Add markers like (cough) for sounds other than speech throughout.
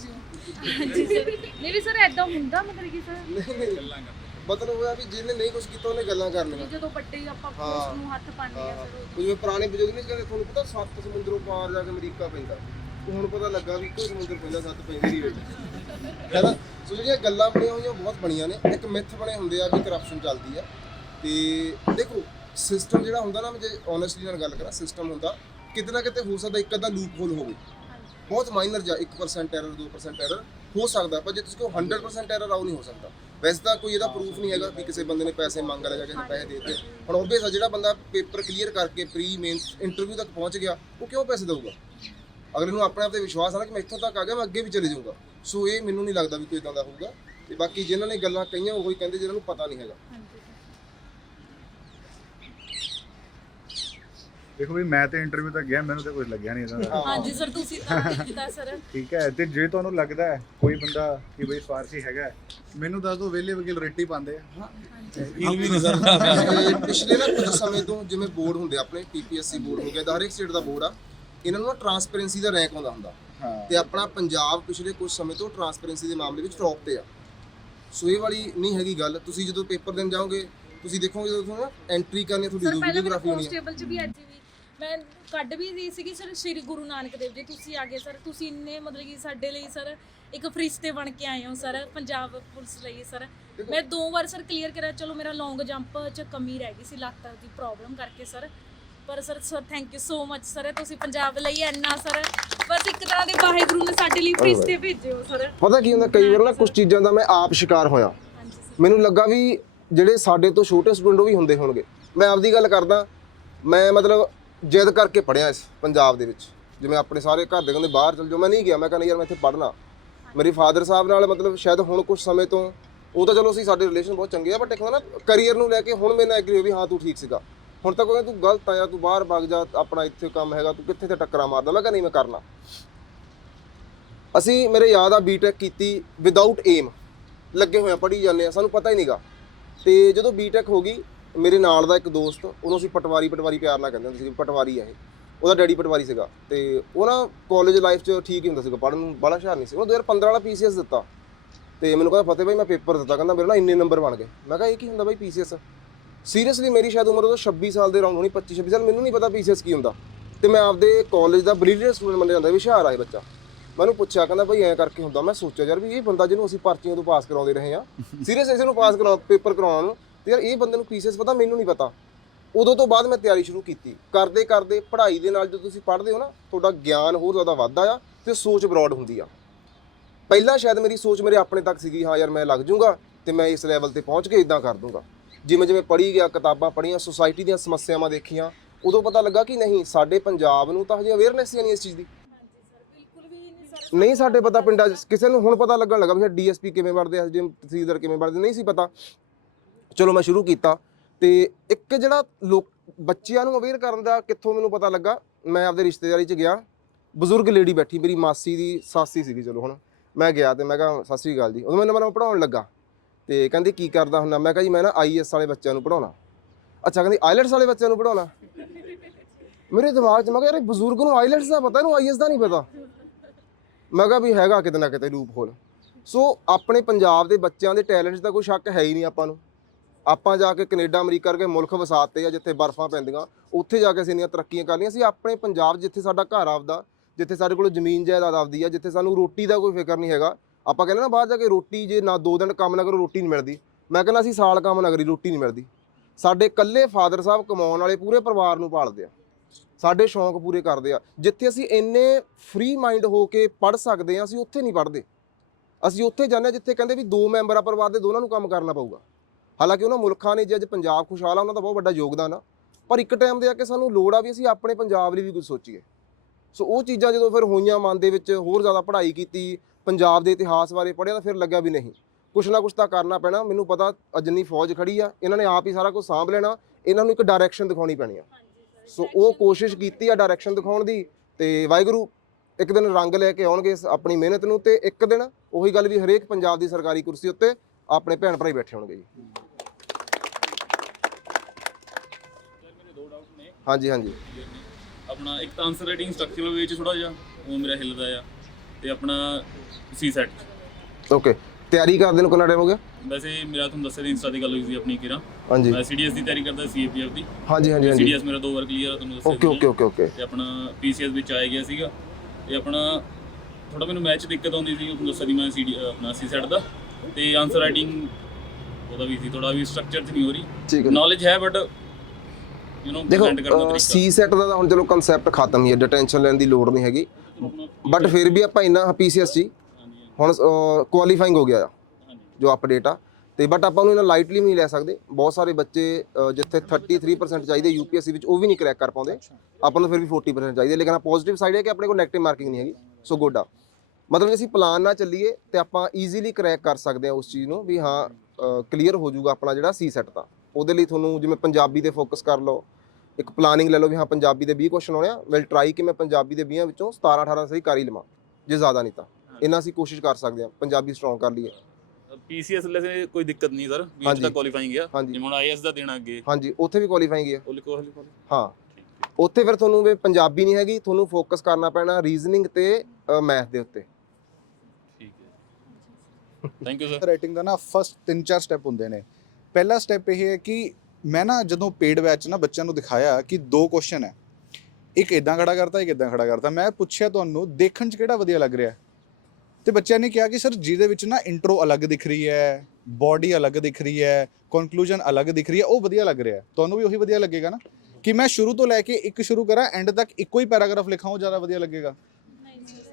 ਸੀ। ਹਾਂਜੀ ਸਰ। ਨਹੀਂ ਵੀ ਸਰ ਐਦਾਂ ਹੁੰਦਾ ਮਤਲਬ ਕਿ ਸਰ? ਨਹੀਂ ਨਹੀਂ। ਮਤਲਬ ਹੋਇਆ ਵੀ ਜਿਹਨੇ ਨਹੀਂ ਕੁਝ ਕੀਤਾ ਉਹਨੇ ਗੱਲਾਂ ਕਰਨੀਆਂ ਜਦੋਂ ਵੱਡੇ ਆਪਾਂ ਹਾਂ। ਪੁਲਿਸ ਨੂੰ ਹੱਥ ਪਾਉਂਦੇ ਆ ਹਾਂ। ਸਰ ਉਹ- ਕੋਈ ਜਿਵੇਂ ਪੁਰਾਣੇ ਬਜ਼ੁਰਗ ਨਹੀਂ ਕਹਿੰਦੇ ਤੁਹਾਨੂੰ ਪਤਾ ਸੱਤ ਸਮੁੰਦਰੋਂ ਪਾਰ ਜਾ ਕੇ ਅਮਰੀਕਾ ਪੈਂਦਾ। ਉਹ ਹੁਣ ਪਤਾ ਲੱਗਾ ਵੀ ਇੱਕੋ ਸਮੁੰਦਰ ਪੈਂਦਾ ਸੱਤ ਪੈਂਦੇ ਨਹੀਂ ਵਿੱਚ। ਹੈਨਾ? ਸੋ ਜਿਹੜੀਆਂ ਗੱਲਾਂ ਬਣੀਆਂ ਹੋਈਆਂ ਬਹੁਤ ਬਣੀਆਂ ਨੇ। ਇੱਕ ਮਿੱਥ ਬਣੇ ਹੁੰਦੇ ਆ ਵੀ ਕਰਪਸ਼ਨ ਚੱਲਦੀ ਆ। ਤੇ ਦੇਖੋ ਸਿਸਟਮ ਜਿਹੜਾ ਹੁੰਦਾ ਨਾ ਮੈਂ ਜੇ ਓਨੈਸਟਲੀ ਨਾਲ ਗੱਲ ਕਰਾਂ ਸਿਸਟਮ ਹੁੰਦਾ ਕਿਤੇ ਨਾ ਕਿਤੇ ਹੋ ਸਕਦਾ ਇੱਕ ਅੱਧਾ ਲੂਪ ਹੋਲ ਹੋਵੇ। ਬਹੁਤ ਮਾਈਨਰ ਜਾਂ 1% ਐਰਰ 2% ਐਰਰ ਹੋ ਸਕਦਾ, ਪਰ ਜੇ ਤੁਸੀਂ ਕਹੋ 100% ਐਰਰ ਆਉ ਨਹੀਂ ਹੋ ਸਕਦਾ। ਵੈਸੇ ਤਾਂ ਕੋਈ ਇਹਦਾ ਪ੍ਰੂਫ ਨਹੀਂ ਹੈਗਾ ਕਿ ਕਿਸੇ ਬੰਦੇ ਨੇ ਪੈਸੇ ਮੰਗ ਲਿਆ ਜਾਂ ਕਿਸੇ ਨੇ ਪੈਸੇ ਦੇ ਦਿੱਤੇ। ਹੁਣ obvious ਆ, ਜਿਹੜਾ ਬੰਦਾ ਪੇਪਰ ਕਲੀਅਰ ਕਰਕੇ ਪ੍ਰੀ ਮੇਨ ਇੰਟਰਵਿਊ ਤੱਕ ਪਹੁੰਚ ਗਿਆ, ਉਹ ਕਿਉਂ ਪੈਸੇ ਦੇਊਗਾ? ਅਗਲੇ ਨੂੰ ਆਪਣੇ ਆਪ ਤੇ ਵਿਸ਼ਵਾਸ ਆ ਨਾ ਕਿ ਮੈਂ ਇੱਥੋਂ ਤੱਕ ਆ ਗਿਆ, ਮੈਂ ਅੱਗੇ ਵੀ ਚਲੇ ਜਾਊਂਗਾ। ਸੋ ਇਹ ਮੈਨੂੰ ਨਹੀਂ ਲੱਗਦਾ ਵੀ ਕੋਈ ਇਦਾਂ ਦਾ ਹੋਊਗਾ। ਤੇ ਬਾਕੀ ਜਿਨ੍ਹਾਂ ਨੇ ਗੱਲਾਂ ਕਹੀਆਂ, ਉਹ ਹੀ ਕਹਿੰਦੇ, ਜਿਹਨਾਂ ਨੂੰ ਪਤਾ ਨਹੀਂ ਹੈਗਾ ਹਾਂਜੀ ਦੇਖੋ ਵੀ ਮੈਂ ਤੇ ਇੰਟਰਵਿਊ ਤੱਕ ਗਿਆ ਮੈਨੂੰ ਤਾਂ ਕੁਝ ਲੱਗਿਆ ਨਹੀਂ ਇਹਦਾ ਹਾਂ। ਹਾਂਜੀ ਸਰ ਤੁਸੀਂ ਤਾਂ (laughs) ਕੀਤਾ ਸਰ। ਠੀਕ ਹੈ ਤੇ ਜੇ ਤੁਹਾਨੂੰ ਲੱਗਦਾ ਹੈ ਕੋਈ ਬੰਦਾ ਕਿ ਬਈ ਸਵਾਰਥੀ ਹੈਗਾ ਹੈ, ਮੈਨੂੰ ਦੱਸ ਦਿਓ ਵੇਲੇ ਵਕੀਲ ਰੇਟੀ ਪਾਉਂਦੇ ਆ। ਇਹ ਪਿਛਲੇ ਨਾ ਕੁਝ ਸਮੇਂ ਤੋਂ ਜਿਵੇਂ ਬੋਰਡ ਹੁੰਦੇ ਆ ਆਪਣੇ ਪੀਪੀਐਸਸੀ ਬੋਰਡ ਹੋ ਗਿਆ ਦਾ ਹਰ ਇੱਕ ਸਟੇਟ ਦਾ ਬੋਰਡ ਆ ਇਹਨਾਂ ਨੂੰ ਨਾ ਟਰਾਂਸਪੇਰੈਂਸੀ ਦਾ ਰੈਂਕ ਆਉਂਦਾ ਹੁੰਦਾ। ਹਾਂ। ਤੇ ਆਪਣਾ ਪੰਜਾਬ ਪਿਛਲੇ ਕੁਝ ਸਮੇਂ ਤੋਂ ਟਰਾਂਸਪੇਰੈਂਸੀ ਦੇ ਮਾਮਲੇ ਵਿੱਚ ਟੌਪ ਤੇ ਆ। ਸੋ ਇਹ ਵਾਲੀ ਨਹੀਂ ਹੈਗੀ ਗੱਲ ਤੁਸੀਂ ਜਦੋਂ ਪੇਪਰ ਦੇਣ ਜਾਓਗੇ ਤੁਸੀਂ ਦੇਖੋਗੇ ਜਦੋਂ ਤੁਹਾਨੂੰ ਐਂਟਰੀ ਕਰਨੀ ਆ, ਤੁਹਾਡੀ ਸਰ ਪਹਿਲਾਂ ਵੀਡੀਓਗ੍ਰਾਫੀ ਮੈਂ ਹੋਣੀ ਆ। ਕਾਂਸਟੇਬਲ ਚ ਵੀ ਅੱਜ ਵੀ ਮੈਂ ਕੱਢ ਵੀ ਰਹੀ ਸੀਗੀ ਸਰ ਸ਼੍ਰੀ ਗੁਰੂ ਨਾਨਕ ਦੇਵ ਜੀ ਤੁਸੀਂ ਆ ਗਏ ਸਰ ਤੁਸੀਂ ਇੰਨੇ ਮਤਲਬ ਕਿ ਸਾਡੇ ਲਈ ਸਰ ਇੱਕ ਫਰਿਸ਼ਤੇ ਬਣ ਕੇ ਆਏ ਹੋ ਸਰ ਪੰਜਾਬ ਪੁਲਿਸ ਲਈ ਸਰ। ਮੈਂ ਦੋ ਵਾਰ ਸਰ ਕਲੀਅਰ ਕਰਿਆ ਚਲੋ ਮੇਰਾ ਲੌਂਗ ਜੰਪ ਚ ਕਮੀ ਰਹਿ ਗਈ ਸੀ ਲੱਤ ਦੀ ਪ੍ਰੋਬਲਮ ਕਰਕੇ ਸਰ। ਪਰ sir sir thank you so much sir ਤੁਸੀਂ ਪੰਜਾਬ ਲਈ ਇੰਨਾ ਸਰ। ਬਸ ਇੱਕ ਤਰ੍ਹਾਂ ਦੇ ਵਾਹਿਗੁਰੂ ਨੇ ਸਾਡੇ ਲਈ ਫਰਿਸ਼ਤੇ ਭੇਜੇ ਹੋ ਸਰ। ਪਤਾ ਕੀ ਹੁੰਦਾ ਕਈ ਵਾਰ ਨਾ ਕੁਝ ਚੀਜ਼ਾਂ ਦਾ ਮੈਂ ਆਪ ਸ਼ਿਕਾਰ ਹੋਇਆ। ਮੈਨੂੰ ਲੱਗਾ ਵੀ ਜਿਹੜੇ ਸਾਡੇ ਤੋਂ ਛੋਟੇ ਸਟੂਡੈਂਟ ਉਹ ਵੀ ਹੁੰਦੇ ਹੋਣਗੇ। ਮੈਂ ਆਪਦੀ ਗੱਲ ਕਰਦਾ ਮੈਂ ਮਤਲਬ ਜਿੱਦ ਕਰਕੇ ਪੜਿਆ ਇਸ ਪੰਜਾਬ ਦੇ ਵਿੱਚ। ਜਿਵੇਂ ਆਪਣੇ ਸਾਰੇ ਘਰ ਦੇ ਕਹਿੰਦੇ ਬਾਹਰ ਚਲ ਜਾਓ। ਮੈਂ ਨਹੀਂ ਗਿਆ। ਮੈਂ ਕਹਿੰਦਾ, ਯਾਰ, ਮੈਂ ਇੱਥੇ ਪੜਨਾ ਮੇਰੇ ਫਾਦਰ ਸਾਹਿਬ ਨਾਲ ਮਤਲਬ ਸ਼ਾਇਦ ਹੁਣ ਕੁਝ ਸਮੇਂ ਤੋਂ ਉਹ ਤਾਂ ਚਲੋ ਅਸੀਂ ਸਾਡੇ ਰਿਲੇਸ਼ਨ ਬਹੁਤ ਚੰਗੇ ਆ ਬਟ ਇੱਕ ਨਾ ਕੈਰੀਅਰ ਨੂੰ ਲੈ ਕੇ ਹੁਣ ਮੇਰੇ ਨਾਲ ਐਗਰੀ ਹੋ ਵੀ ਹਾਂ, ਤੂੰ ਠੀਕ ਸੀਗਾ। ਹੁਣ ਤਾਂ ਕੋਈ ਤੂੰ ਗਲਤ ਆ ਜਾਂ ਤੂੰ ਬਾਹਰ ਭੱਗ ਜਾ, ਆਪਣਾ ਇੱਥੇ ਕੰਮ ਹੈਗਾ, ਤੂੰ ਕਿੱਥੇ ਤੇ ਟੱਕਰਾਂ ਮਾਰਦਾ? ਮੈਂ ਕਹਿੰਦਾ ਨਹੀਂ, ਮੈਂ ਕਰਨਾ। ਅਸੀਂ, ਮੇਰੇ ਯਾਦ ਆ ਬੀਟੈਕ ਕੀਤੀ ਵਿਦਆਊਟ ਏਮ ਲੱਗੇ ਹੋਏ ਆ, ਪੜ੍ਹੀ ਜਾਂਦੇ ਆ, ਸਾਨੂੰ ਪਤਾ ਹੀ ਨਹੀਂਗਾ ਤੇ ਜਦੋਂ ਬੀਟੈਕ ਹੋ ਗਈ ਮੇਰੇ ਨਾਲ ਦਾ ਇੱਕ ਦੋਸਤ ਉਹਨੂੰ ਅਸੀਂ ਪਟਵਾਰੀ ਪਟਵਾਰੀ ਪਿਆਰ ਨਾਲ ਕਹਿੰਦੇ ਹੁੰਦੇ ਸੀ ਪਟਵਾਰੀ ਆ ਇਹ। ਉਹਦਾ ਡੈਡੀ ਪਟਵਾਰੀ ਸੀਗਾ ਤੇ ਉਹ ਨਾ ਕਾਲਜ ਲਾਈਫ 'ਚ ਠੀਕ ਹੀ ਹੁੰਦਾ ਸੀਗਾ ਪੜ੍ਹਨ ਨੂੰ ਬੜਾ ਹੁਸ਼ਿਆਰ ਨਹੀਂ ਸੀ। ਉਹਨੂੰ 2015 ਵਾਲਾ ਪੀਸੀਐਸ ਦਿੱਤਾ ਤੇ ਮੈਨੂੰ ਕਹਿੰਦਾ ਫਤਿਹ ਭਾਈ ਮੈਂ ਪੇਪਰ ਦਿੱਤਾ। ਕਹਿੰਦਾ ਮੇਰੇ ਨਾਲ ਇੰਨੇ ਨੰਬਰ ਬਣ ਗਏ। ਮੈਂ ਕਿਹਾ ਇਹ ਕੀ ਹੁੰਦਾ ਬਾਈ ਪੀਸੀਐਸ ਸੀਰੀਅਸਲੀ ਮੇਰੀ ਸ਼ਾਇਦ ਉਮਰ ਉਦੋਂ 26 ਸਾਲ ਦੇ ਅਰਾਊਂਡ ਹੋਣੀ 25 26 ਸਾਲ ਮੈਨੂੰ ਨਹੀਂ ਪਤਾ ਪੀਸੀਐਸ ਕੀ ਹੁੰਦਾ। ਤੇ ਮੈਂ ਆਪਦੇ ਕਾਲਜ ਦਾ ਬ੍ਰਿਲੀਅੰਟ ਸਟੂਡੈਂਟ ਮੰਨਿਆ ਜਾਂਦਾ ਵੀ ਹੁਸ਼ਿਆਰ ਆ ਇਹ ਬੱਚਾ। ਮੈਨੂੰ ਪੁੱਛਿਆ ਕਹਿੰਦਾ ਭਾਈ ਐਂ ਕਰਕੇ ਹੁੰਦਾ। ਮੈਂ ਸੋਚਿਆ ਯਾਰ ਵੀ ਇਹ ਬੰਦਾ ਜਿਹਨੂੰ ਅਸੀਂ ਪਰਚੀਆਂ ਤੋਂ ਪਾਸ ਕਰਾਉਂਦੇ ਰਹੇ ਆ ਸੀਰੀਅਸ ਇਸ ਨੂੰ ਪਾਸ ਕਰਾ ਪੇਪਰ ਕਰਾਉਣ ਨੂੰ ਤੇ ਯਾਰ ਇਹ ਬੰਦੇ ਨੂੰ ਪੀਸੀਐਸ ਪਤਾ, ਮੈਨੂੰ ਨਹੀਂ ਪਤਾ। ਉਦੋਂ ਤੋਂ ਬਾਅਦ ਮੈਂ ਤਿਆਰੀ ਸ਼ੁਰੂ ਕੀਤੀ। ਕਰਦੇ ਕਰਦੇ ਪੜ੍ਹਾਈ ਦੇ ਨਾਲ ਜਦੋਂ ਤੁਸੀਂ ਪੜ੍ਹਦੇ ਹੋ ਨਾ, ਤੁਹਾਡਾ ਗਿਆਨ ਹੋਰ ਜ਼ਿਆਦਾ ਵੱਧਦਾ ਆ ਤੇ ਸੋਚ ਬਰੋਡ ਹੁੰਦੀ ਆ। ਪਹਿਲਾਂ ਸ਼ਾਇਦ ਮੇਰੀ ਸੋਚ ਮੇਰੇ ਆਪਣੇ ਤੱਕ ਸੀਗੀ, ਹਾਂ ਯਾਰ ਮੈਂ ਲੱਗ ਜਾਊਂਗਾ ਤੇ ਮੈਂ ਇਸ ਲੈਵਲ ਤੇ ਪਹੁੰਚ ਕੇ ਇਦਾਂ ਕਰ ਦੂੰਗਾ। ਜਿਵੇਂ ਜਿਵੇਂ ਪੜ੍ਹੀ ਗਿਆ, ਕਿਤਾਬਾਂ ਪੜ੍ਹੀਆਂ ਸੁਸਾਇਟੀ ਦੀਆਂ ਸਮੱਸਿਆਵਾਂ ਦੇਖੀਆਂ, ਉਦੋਂ ਪਤਾ ਲੱਗਾ ਕਿ ਨਹੀਂ, ਸਾਡੇ ਪੰਜਾਬ ਨੂੰ ਤਾਂ ਹਜੇ ਅਵੇਅਰਨੈਸ ਹੀ ਨਹੀਂ ਇਸ ਚੀਜ਼ ਦੀ। ਨਹੀਂ ਨਹੀਂ ਸਾਡੇ ਪਤਾ ਪਿੰਡਾਂ 'ਚ, ਕਿਸੇ ਨੂੰ ਹੁਣ ਪਤਾ ਲੱਗਣ ਲੱਗਾ ਵੀ ਡੀਐਸਪੀ ਕਿਵੇਂ ਬਣਦੇ ਐਸਡੀਐਮ ਤਹਿਸੀਲਦਾਰ ਕਿਵੇਂ ਬਣਦੇ ਨਹੀਂ ਸੀ ਪਤਾ। ਚਲੋ ਮੈਂ ਸ਼ੁਰੂ ਕੀਤਾ। ਤੇ ਇੱਕ ਜਿਹੜਾ ਲੋਕ, ਬੱਚਿਆਂ ਨੂੰ ਅਵੇਅਰ ਕਰਨ ਦਾ ਕਿੱਥੋਂ ਮੈਨੂੰ ਪਤਾ ਲੱਗਾ, ਮੈਂ ਆਪਦੇ ਰਿਸ਼ਤੇਦਾਰੀ 'ਚ ਗਿਆ। ਬਜ਼ੁਰਗ ਲੇਡੀ ਬੈਠੀ, ਮੇਰੀ ਮਾਸੀ ਦੀ ਸਾਸੀ ਸੀਗੀ, ਚਲੋ ਹੁਣ। ਮੈਂ ਗਿਆ ਤੇ ਮੈਂ ਕਿਹਾ, ਸਤਿ ਸ੍ਰੀ ਅਕਾਲ ਜੀ। ਉਦੋਂ ਮੈਨੂੰ ਮੈਨੂੰ ਪੜਾਉਣ ਲੱਗਾ। ਤੇ ਕਹਿੰਦੀ, ਕੀ ਕਰਦਾ ਹੁੰਦਾ? ਮੈਂ ਕਿਹਾ, ਜੀ, ਮੈਂ ਨਾ ਆਈਐਸ ਵਾਲੇ ਬੱਚਿਆਂ ਨੂੰ ਪੜਾਉਣਾ ਅੱਛਾ, ਕਹਿੰਦੀ ਆਈਲੈਟਸ ਵਾਲੇ ਬੱਚਿਆਂ ਨੂੰ ਪੜਾਉਣਾ ਮੇਰੇ ਦਿਮਾਗ 'ਚ, ਮੈਂ ਕਿਹਾ, ਯਾਰ ਬਜ਼ੁਰਗ ਨੂੰ ਆਈਲੈਟਸ ਦਾ ਪਤਾ, ਇਹਨੂੰ ਆਈਐਸ ਦਾ ਨਹੀਂ ਪਤਾ? ਮੈਂ ਕਿਹਾ, ਵੀ ਹੈਗਾ ਕਿਤੇ ਨਾ ਕਿਤੇ ਲੂਪ ਹੋਲ ਸੋ ਆਪਣੇ ਪੰਜਾਬ ਦੇ ਬੱਚਿਆਂ ਦੇ ਟੈਲੈਂਟਸ ਦਾ ਕੋਈ ਸ਼ੱਕ ਹੈ ਹੀ ਨਹੀਂ ਆਪਾਂ ਨੂੰ। ਆਪਾਂ ਜਾ ਕੇ ਕੈਨੇਡਾ, ਅਮਰੀਕਾ ਵਰਗੇ ਮੁਲਕ ਵਸਾਤੇ ਆ, ਜਿੱਥੇ ਬਰਫ਼ਾਂ ਪੈਂਦੀਆਂ, ਉੱਥੇ ਜਾ ਕੇ ਅਸੀਂ ਇੰਨੀਆਂ ਤਰੱਕੀਆਂ ਕਰ ਲਈਆਂ। ਸੀ ਆਪਣੇ ਪੰਜਾਬ, ਜਿੱਥੇ ਸਾਡਾ ਘਰ ਆਪਦਾ, ਜਿੱਥੇ ਸਾਡੇ ਕੋਲ ਜ਼ਮੀਨ ਜਾਇਦਾਦ ਆਪਦੀ ਆ, ਜਿੱਥੇ ਸਾਨੂੰ ਰੋਟੀ ਦਾ ਕੋਈ ਫਿਕਰ ਨਹੀਂ ਹੈਗਾ। ਆਪਾਂ ਕਹਿੰਦੇ ਨਾ ਬਾਹਰ ਜਾ ਕੇ ਰੋਟੀ ਜੇ ਨਾ ਦੋ ਦਿਨ ਕੰਮ ਨਾ ਕਰੋ, ਰੋਟੀ ਨਹੀਂ ਮਿਲਦੀ। ਮੈਂ ਕਹਿੰਦਾ ਅਸੀਂ ਸਾਲ ਕੰਮ ਨਾ ਕਰੀ ਰੋਟੀ ਨਹੀਂ ਮਿਲਦੀ। ਸਾਡੇ ਇਕੱਲੇ ਫਾਦਰ ਸਾਹਿਬ ਕਮਾਉਣ ਵਾਲੇ ਪੂਰੇ ਪਰਿਵਾਰ ਨੂੰ ਪਾਲਦੇ ਆ। ਸਾਡੇ ਸ਼ੌਂਕ ਪੂਰੇ ਕਰਦੇ ਆ। ਜਿੱਥੇ ਅਸੀਂ ਇੰਨੇ ਫ੍ਰੀ ਮਾਈਂਡ ਹੋ ਕੇ ਪੜ ਸਕਦੇ ਆ, ਅਸੀਂ ਉੱਥੇ ਨਹੀਂ ਪੜਦੇ ਅਸੀਂ ਉੱਥੇ ਜਾਂਦੇ ਹਾਂ ਜਿੱਥੇ ਕਹਿੰਦੇ ਵੀ ਦੋ ਮੈਂਬਰ ਆ, ਪਰਿਵਾਰ ਦੇ ਦੋਨਾਂ ਨੂੰ ਕੰਮ ਕਰਨਾ ਪਊਗਾ। ਹਾਲਾਂਕਿ ਉਹਨਾਂ ਮੁਲਕਾਂ ਨੇ ਜੇ ਅੱਜ ਪੰਜਾਬ ਖੁਸ਼ਹਾਲ ਆ, ਉਹਨਾਂ ਦਾ ਬਹੁਤ ਵੱਡਾ ਯੋਗਦਾਨ ਆ। ਪਰ ਇੱਕ ਟਾਈਮ ਦੇ ਆ ਕੇ ਸਾਨੂੰ ਲੋੜ ਆ ਵੀ ਅਸੀਂ ਆਪਣੇ ਪੰਜਾਬ ਲਈ ਵੀ ਕੁਝ ਸੋਚੀਏ। ਸੋ ਉਹ ਚੀਜ਼ਾਂ ਜਦੋਂ ਫਿਰ ਹੋਈਆਂ ਮਨ ਦੇ ਵਿੱਚ, ਹੋਰ ਜ਼ਿਆਦਾ ਪੜ੍ਹਾਈ ਕੀਤੀ, ਪੰਜਾਬ ਦੇ ਇਤਿਹਾਸ ਬਾਰੇ ਪੜ੍ਹਿਆ ਤਾਂ ਫਿਰ ਲੱਗਿਆ ਵੀ ਨਹੀਂ। ਕੁਛ ਨਾ ਕੁਛ ਤਾਂ ਕਰਨਾ ਪੈਣਾ, ਮੈਨੂੰ ਪਤਾ ਅਜਨੀ ਫੌਜ ਖੜੀ ਆ, ਇਹਨਾਂ ਨੇ ਆਪ ਹੀ ਸਾਰਾ ਕੁਝ ਸਾਂਭ ਲੈਣਾ, ਇਹਨਾਂ ਨੂੰ ਇੱਕ ਡਾਇਰੈਕਸ਼ਨ ਦਿਖਾਉਣੀ ਪੈਣੀ ਆ। ਸੋ ਉਹ ਕੋਸ਼ਿਸ਼ ਕੀਤੀ ਆ ਡਾਇਰੈਕਸ਼ਨ ਦਿਖਾਉਣ ਦੀ ਤੇ ਵਾਹਿਗੁਰੂ ਇੱਕ ਦਿਨ ਰੰਗ ਲੈ ਕੇ ਆਉਣਗੇ ਆਪਣੀ ਮਿਹਨਤ ਨੂੰ ਤੇ ਇੱਕ ਦਿਨ ਉਹੀ ਗੱਲ ਵੀ ਹਰੇਕ ਪੰਜਾਬ ਦੀ ਸਰਕਾਰੀ ਕੁਰਸੀ ਉੱਤੇ ਆਪਣੇ ਭੈਣ ਭਰਾ ਹੀ ਬੈਠੇ ਹੋਣਗੇ ਜੀ ਮੇਰੇ ਦੋ ਡਾਊਟ ਨੇ ਹਾਂਜੀ ਹਾਂਜੀ। ਆਪਣਾ ਇੱਕ ਤਾਂ ਆਨਸਰ ਰਾਈਟਿੰਗ ਸਟਰਕਚਰਲ ਵਿੱਚ ਥੋੜਾ ਜਿਹਾ ਉਹ ਮੇਰਾ ਹਿੱਲਦਾ ਆ ਤੇ ਆਪਣਾ ਸੀ ਸੈਟ ਓਕੇ ਤਿਆਰੀ ਕਰਦੇ ਨੂੰ ਕਿੰਨਾ ਟਾਈਮ ਹੋ ਗਿਆ? ਵੈਸੇ ਮੇਰਾ ਤੁਹਾਨੂੰ ਦੱਸਿਆ ਸੀ ਇੰਸਟਾ ਦੀ ਗੱਲ ਹੋਈ ਸੀ ਆਪਣੀ ਕਿਰਾ। ਹਾਂਜੀ। ਮੈਂ ਸੀਡੀਐਸ ਦੀ ਤਿਆਰੀ ਕਰਦਾ ਸੀਏਪੀਐਫ ਦੀ। ਹਾਂਜੀ ਹਾਂਜੀ ਹਾਂਜੀ। ਸੀਡੀਐਸ ਮੇਰਾ ਦੋ ਵਾਰ ਕਲੀਅਰ ਆ ਤੁਹਾਨੂੰ ਦੱਸਿਆ ਓਕੇ ਓਕੇ ਓਕੇ ਓਕੇ ਤੇ ਆਪਣਾ ਪੀਸੀਐਸ ਵਿੱਚ ਆਇਆ ਗਿਆ ਸੀਗਾ। ਤੇ ਆਪਣਾ ਥੋੜਾ ਮੈਨੂੰ ਮੈਚ ਦਿੱਕਤ ਆਉਂਦੀ ਸੀ ਤੁਹਾਨੂੰ ਦੱਸਿਆ ਸੀ ਮੈਂ ਸੀਡੀ ਆਪਣਾ ਸੀ ਸੈਟ ਦਾ। ਤੇ ਆਨਸਰ ਰਾਈਟਿੰਗ ਉਹਦਾ ਵੀ ਸੀ ਥੋੜਾ ਵੀ ਸਟਰਕਚਰ ਚ ਨਹੀਂ ਹੋ ਰਹੀ। ਨੌਲੇਜ ਹੈ। ਬਟ ਯੂ نو ਪ੍ਰੈਜ਼ੈਂਟ ਕਰਨ ਦਾ ਦੇਖੋ ਸੀ ਸੈਟ ਦਾ ਤਾਂ ਹੁਣ ਚਲੋ ਕਨਸੈਪਟ ਖਤਮ ਹੀ ਹੈ ਡਿਟੈਂਸ਼ਨ ਲੈਣ ਦੀ ਲੋੜ ਨਹੀਂ ਹੈਗੀ। ਬਟ ਫਿਰ ਵੀ ਆਪਾਂ ਇੰਨਾ ਪੀਸੀਐਸ ਜੀ ਹੁਣ ਕੁਆਲੀਫਾਈਂਗ ਹੋ ਗਿਆ ਆ ਜੋ ਅਪਡੇਟ ਆ। ਤੇ ਬਟ ਆਪਾਂ ਨੂੰ ਇਹਨਾਂ ਲਾਈਟਲੀ ਵੀ ਨਹੀਂ ਲੈ ਸਕਦੇ। ਬਹੁਤ ਸਾਰੇ ਬੱਚੇ ਜਿੱਥੇ 33% ਚਾਹੀਦੇ ਯੂਪੀਐਸਸੀ ਵਿੱਚ ਉਹ ਵੀ ਨਹੀਂ ਕਰੈਕ ਕਰ ਪਾਉਂਦੇ। ਆਪਾਂ ਨੂੰ ਫਿਰ ਵੀ 40% ਚਾਹੀਦੇ। ਲੇਕਿਨ ਪੋਜ਼ਿਟਿਵ ਸਾਈਡ ਹੈ ਕਿ ਆਪਣੇ ਕੋਲ 네ਗੇਟਿਵ ਮਾਰਕਿੰਗ ਨਹੀਂ ਹੈਗੀ। ਸੋ ਗੁੱਡ ਆ। ਮਤਲਬ ਜੇ ਅਸੀਂ ਪਲਾਨ ਨਾਲ ਚੱਲੀਏ ਤੇ ਆਪਾਂ ਈਜ਼ੀਲੀ ਕਰੈਕ ਕਰ ਸਕਦੇ ਹਾਂ ਉਸ ਚੀਜ਼ ਨੂੰ ਵੀ ਹਾਂ ਕਲੀਅਰ ਹੋ ਜਾਊਗਾ ਆਪਣਾ ਜਿਹੜਾ ਸੀ ਸੈਟ ਤਾਂ ਉਹਦੇ ਲਈ ਤੁਹਾਨੂੰ ਜਿਵੇਂ ਪੰਜਾਬੀ ਤੇ ਫੋਕਸ ਕਰ ਲਓ ਇੱਕ ਪਲਾਨਿੰਗ ਲੈ ਲਓ ਵੀ ਹਾਂ ਪੰਜਾਬੀ ਦੇ 20 ਕੁਐਸਚਨ ਆਉਣੇ ਆ ਵਿਲ ਟਰਾਈ ਕਿ ਮੈਂ ਪੰਜਾਬੀ ਦੇ 20 ਵਿੱਚੋਂ 17 18 ਸਹੀ ਕਰ ਹੀ ਲਵਾਂ ਜੇ ਜ਼ਿਆਦਾ ਨਹੀਂ ਤਾਂ। ਇੰਨਾ ਅਸੀਂ ਕੋਸ਼ਿਸ਼ ਕਰ ਸਕਦੇ ਹਾਂ ਪੰਜਾਬੀ ਸਟਰੋਂਗ ਕਰ ਲਈਏ। ਪੀਸੀਐਸ ਲੈ ਕੋਈ ਦਿੱਕਤ ਨਹੀਂ ਸਰ ਵੀ ਹਾਂਜੀ। ਤਾਂ ਕੁਆਲੀਫਾਈਂਗ ਆ। ਜਿਵੇਂ ਹੁਣ ਆਈਐਸ ਦਾ ਦੇਣਾ ਅੱਗੇ। ਹਾਂਜੀ ਉੱਥੇ ਵੀ ਕੁਆਲੀਫਾਈਂਗ ਹੈ ਉਹ ਲਿਖੋ ਲਿਖੋ। ਹਾਂ। ਠੀਕ ਹੈ। ਉੱਥੇ ਫਿਰ ਤੁਹਾਨੂੰ ਵੀ ਪੰਜਾਬੀ ਨਹੀਂ ਹੈਗੀ ਤੁਹਾਨੂੰ ਫੋਕਸ ਕਰਨਾ ਪੈਣਾ ਰੀਜ਼ਨਿੰਗ ਤੇ ਮੈਥ ਦੇ ਉੱਤੇ। ਠੀਕ ਹੈ। ਥੈਂਕ ਯੂ ਸਰ ਰਾਈਟਿੰਗ ਦਾ ਨਾ ਫਸਟ ਤਿੰਨ ਚਾਰ ਸਟੈਪ ਹੁੰਦੇ ਨੇ। ਪਹਿਲਾ ਸਟੈਪ ਇਹ ਹੈ ਕਿ ਮੈਂ ਨਾ ਜਦੋਂ ਪੇਡ ਬੈਚ ਨਾ ਬੱਚਿਆਂ ਨੂੰ ਦਿਖਾਇਆ ਕਿ ਦੋ ਕੁਐਸਚਨ ਹੈ। ਇੱਕ ਇਦਾਂ ਖੜਾ ਕਰਤਾ, ਇੱਕ ਇਦਾਂ ਖੜਾ ਕਰਤਾ। ਮੈਂ ਪੁੱਛਿਆ ਤੁਹਾਨੂੰ, ਦੇਖਣ 'ਚ ਕਿਹੜਾ ਵਧੀਆ ਲੱਗ ਰਿਹਾ? ਤੇ ਬੱਚਿਆਂ ਨੇ ਕਿਹਾ ਕਿ ਸਰ ਜਿਹਦੇ ਵਿੱਚ ਨਾ ਇੰਟਰੋ ਅਲੱਗ ਦਿਖ ਰਹੀ ਹੈ ਬਾਡੀ ਅਲੱਗ ਦਿਖ ਰਹੀ ਹੈ ਕਨਕਲੂਜਨ ਅਲੱਗ ਦਿਖ ਰਹੀ ਹੈ, ਉਹ ਵਧੀਆ ਲੱਗ ਰਿਹਾ। ਤੁਹਾਨੂੰ ਵੀ ਉਹੀ ਵਧੀਆ ਲੱਗੇਗਾ ਨਾ? ਕਿ ਮੈਂ ਸ਼ੁਰੂ ਤੋਂ ਲੈ ਕੇ ਇੱਕ ਸ਼ੁਰੂ ਕਰਾਂ ਐਂਡ ਤੱਕ ਇੱਕੋ ਹੀ ਪੈਰਾਗ੍ਰਾਫ ਲਿਖਾਂ ਉਹ ਜ਼ਿਆਦਾ ਵਧੀਆ ਲੱਗੇਗਾ।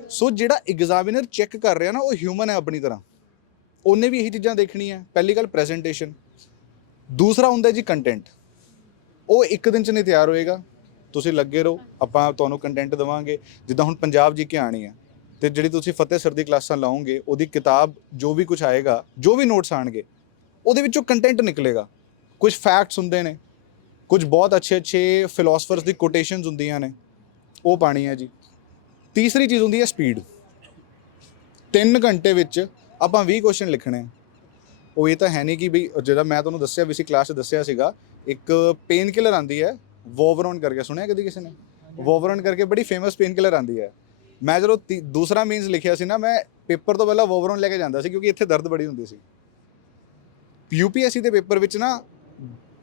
ਸੋ ਜਿਹੜਾ ਐਗਜ਼ਾਮੀਨਰ ਚੈੱਕ ਕਰ ਰਿਹਾ ਨਾ, ਉਹ ਹਿਊਮਨ ਹੈ ਆਪਣੀ ਤਰ੍ਹਾਂ। ਉਹਨੇ ਵੀ ਇਹੀ ਚੀਜ਼ਾਂ ਦੇਖਣੀਆਂ। ਪਹਿਲੀ ਗੱਲ ਪ੍ਰੈਜੈਂਟੇਸ਼ਨ ਦੂਸਰਾ ਹੁੰਦਾ ਜੀ ਕੰਟੈਂਟ ਉਹ ਇੱਕ ਦਿਨ ਚ ਨਹੀਂ ਤਿਆਰ ਹੋਏਗਾ। ਤੁਸੀਂ ਲੱਗੇ ਰਹੋ, ਆਪਾਂ ਤੁਹਾਨੂੰ ਕੰਟੈਂਟ ਦਵਾਂਗੇ। ਜਿੱਦਾਂ ਹੁਣ ਪੰਜਾਬ ਜੀ ਕੇ ਆਣੀ ਆ, ਤੇ ਜਿਹੜੀ ਤੁਸੀਂ ਫਤਿਹ ਸਰ ਦੀ ਕਲਾਸਾਂ ਲਾਓਗੇ, ਉਹਦੀ ਕਿਤਾਬ ਜੋ ਵੀ ਕੁਝ ਆਏਗਾ, ਜੋ ਵੀ ਨੋਟਸ ਆਣਗੇ, ਉਹਦੇ ਵਿੱਚੋਂ ਕੰਟੈਂਟ ਨਿਕਲੇਗਾ। ਕੁਝ ਫੈਕਟਸ ਹੁੰਦੇ ਨੇ ਕੁਝ ਬਹੁਤ ਅੱਛੇ ਅੱਛੇ ਫਿਲਾਸਫਰਸ ਦੀ ਕੋਟੇਸ਼ਨਸ ਹੁੰਦੀਆਂ ਨੇ, ਉਹ ਪਾਣੀ ਹੈ ਜੀ। ਤੀਸਰੀ ਚੀਜ਼ ਹੁੰਦੀ ਹੈ ਸਪੀਡ 3 ਘੰਟੇ ਵਿੱਚ ਆਪਾਂ 20 ਕੁਐਸਚਨ ਲਿਖਣੇ ਆ। ਉਹ ਇਹ ਤਾਂ ਹੈ ਨਹੀਂ ਕਿ ਵੀ ਜਿਹੜਾ ਮੈਂ ਤੁਹਾਨੂੰ ਦੱਸਿਆ ਵੀ ਸੀ ਕਲਾਸ 'ਚ ਦੱਸਿਆ ਸੀਗਾ ਇੱਕ ਪੇਨ ਕਿਲਰ ਆਂਦੀ ਹੈ। ਵੋਵਰੋਨ ਕਰਕੇ ਸੁਣਿਆ ਕਦੀ ਕਿਸੇ ਨੇ? ਵੋਵਰੋਨ ਕਰਕੇ ਬੜੀ ਫੇਮਸ ਪੇਨ ਕਿਲਰ ਆਂਦੀ ਹੈ। ਮੈਂ ਜਦੋਂ ਤੀ- ਦੂਸਰਾ ਮੀਨਸ ਲਿਖਿਆ ਸੀ ਨਾ ਮੈਂ ਪੇਪਰ ਤੋਂ ਪਹਿਲਾਂ ਵੋਵਰੋਨ ਲੈ ਕੇ ਜਾਂਦਾ ਸੀ ਕਿਉਂਕਿ ਇੱਥੇ ਦਰਦ ਬੜੀ ਹੁੰਦੀ ਸੀ। ਯੂਪੀਐਸਸੀ ਦੇ ਪੇਪਰ ਵਿੱਚ ਨਾ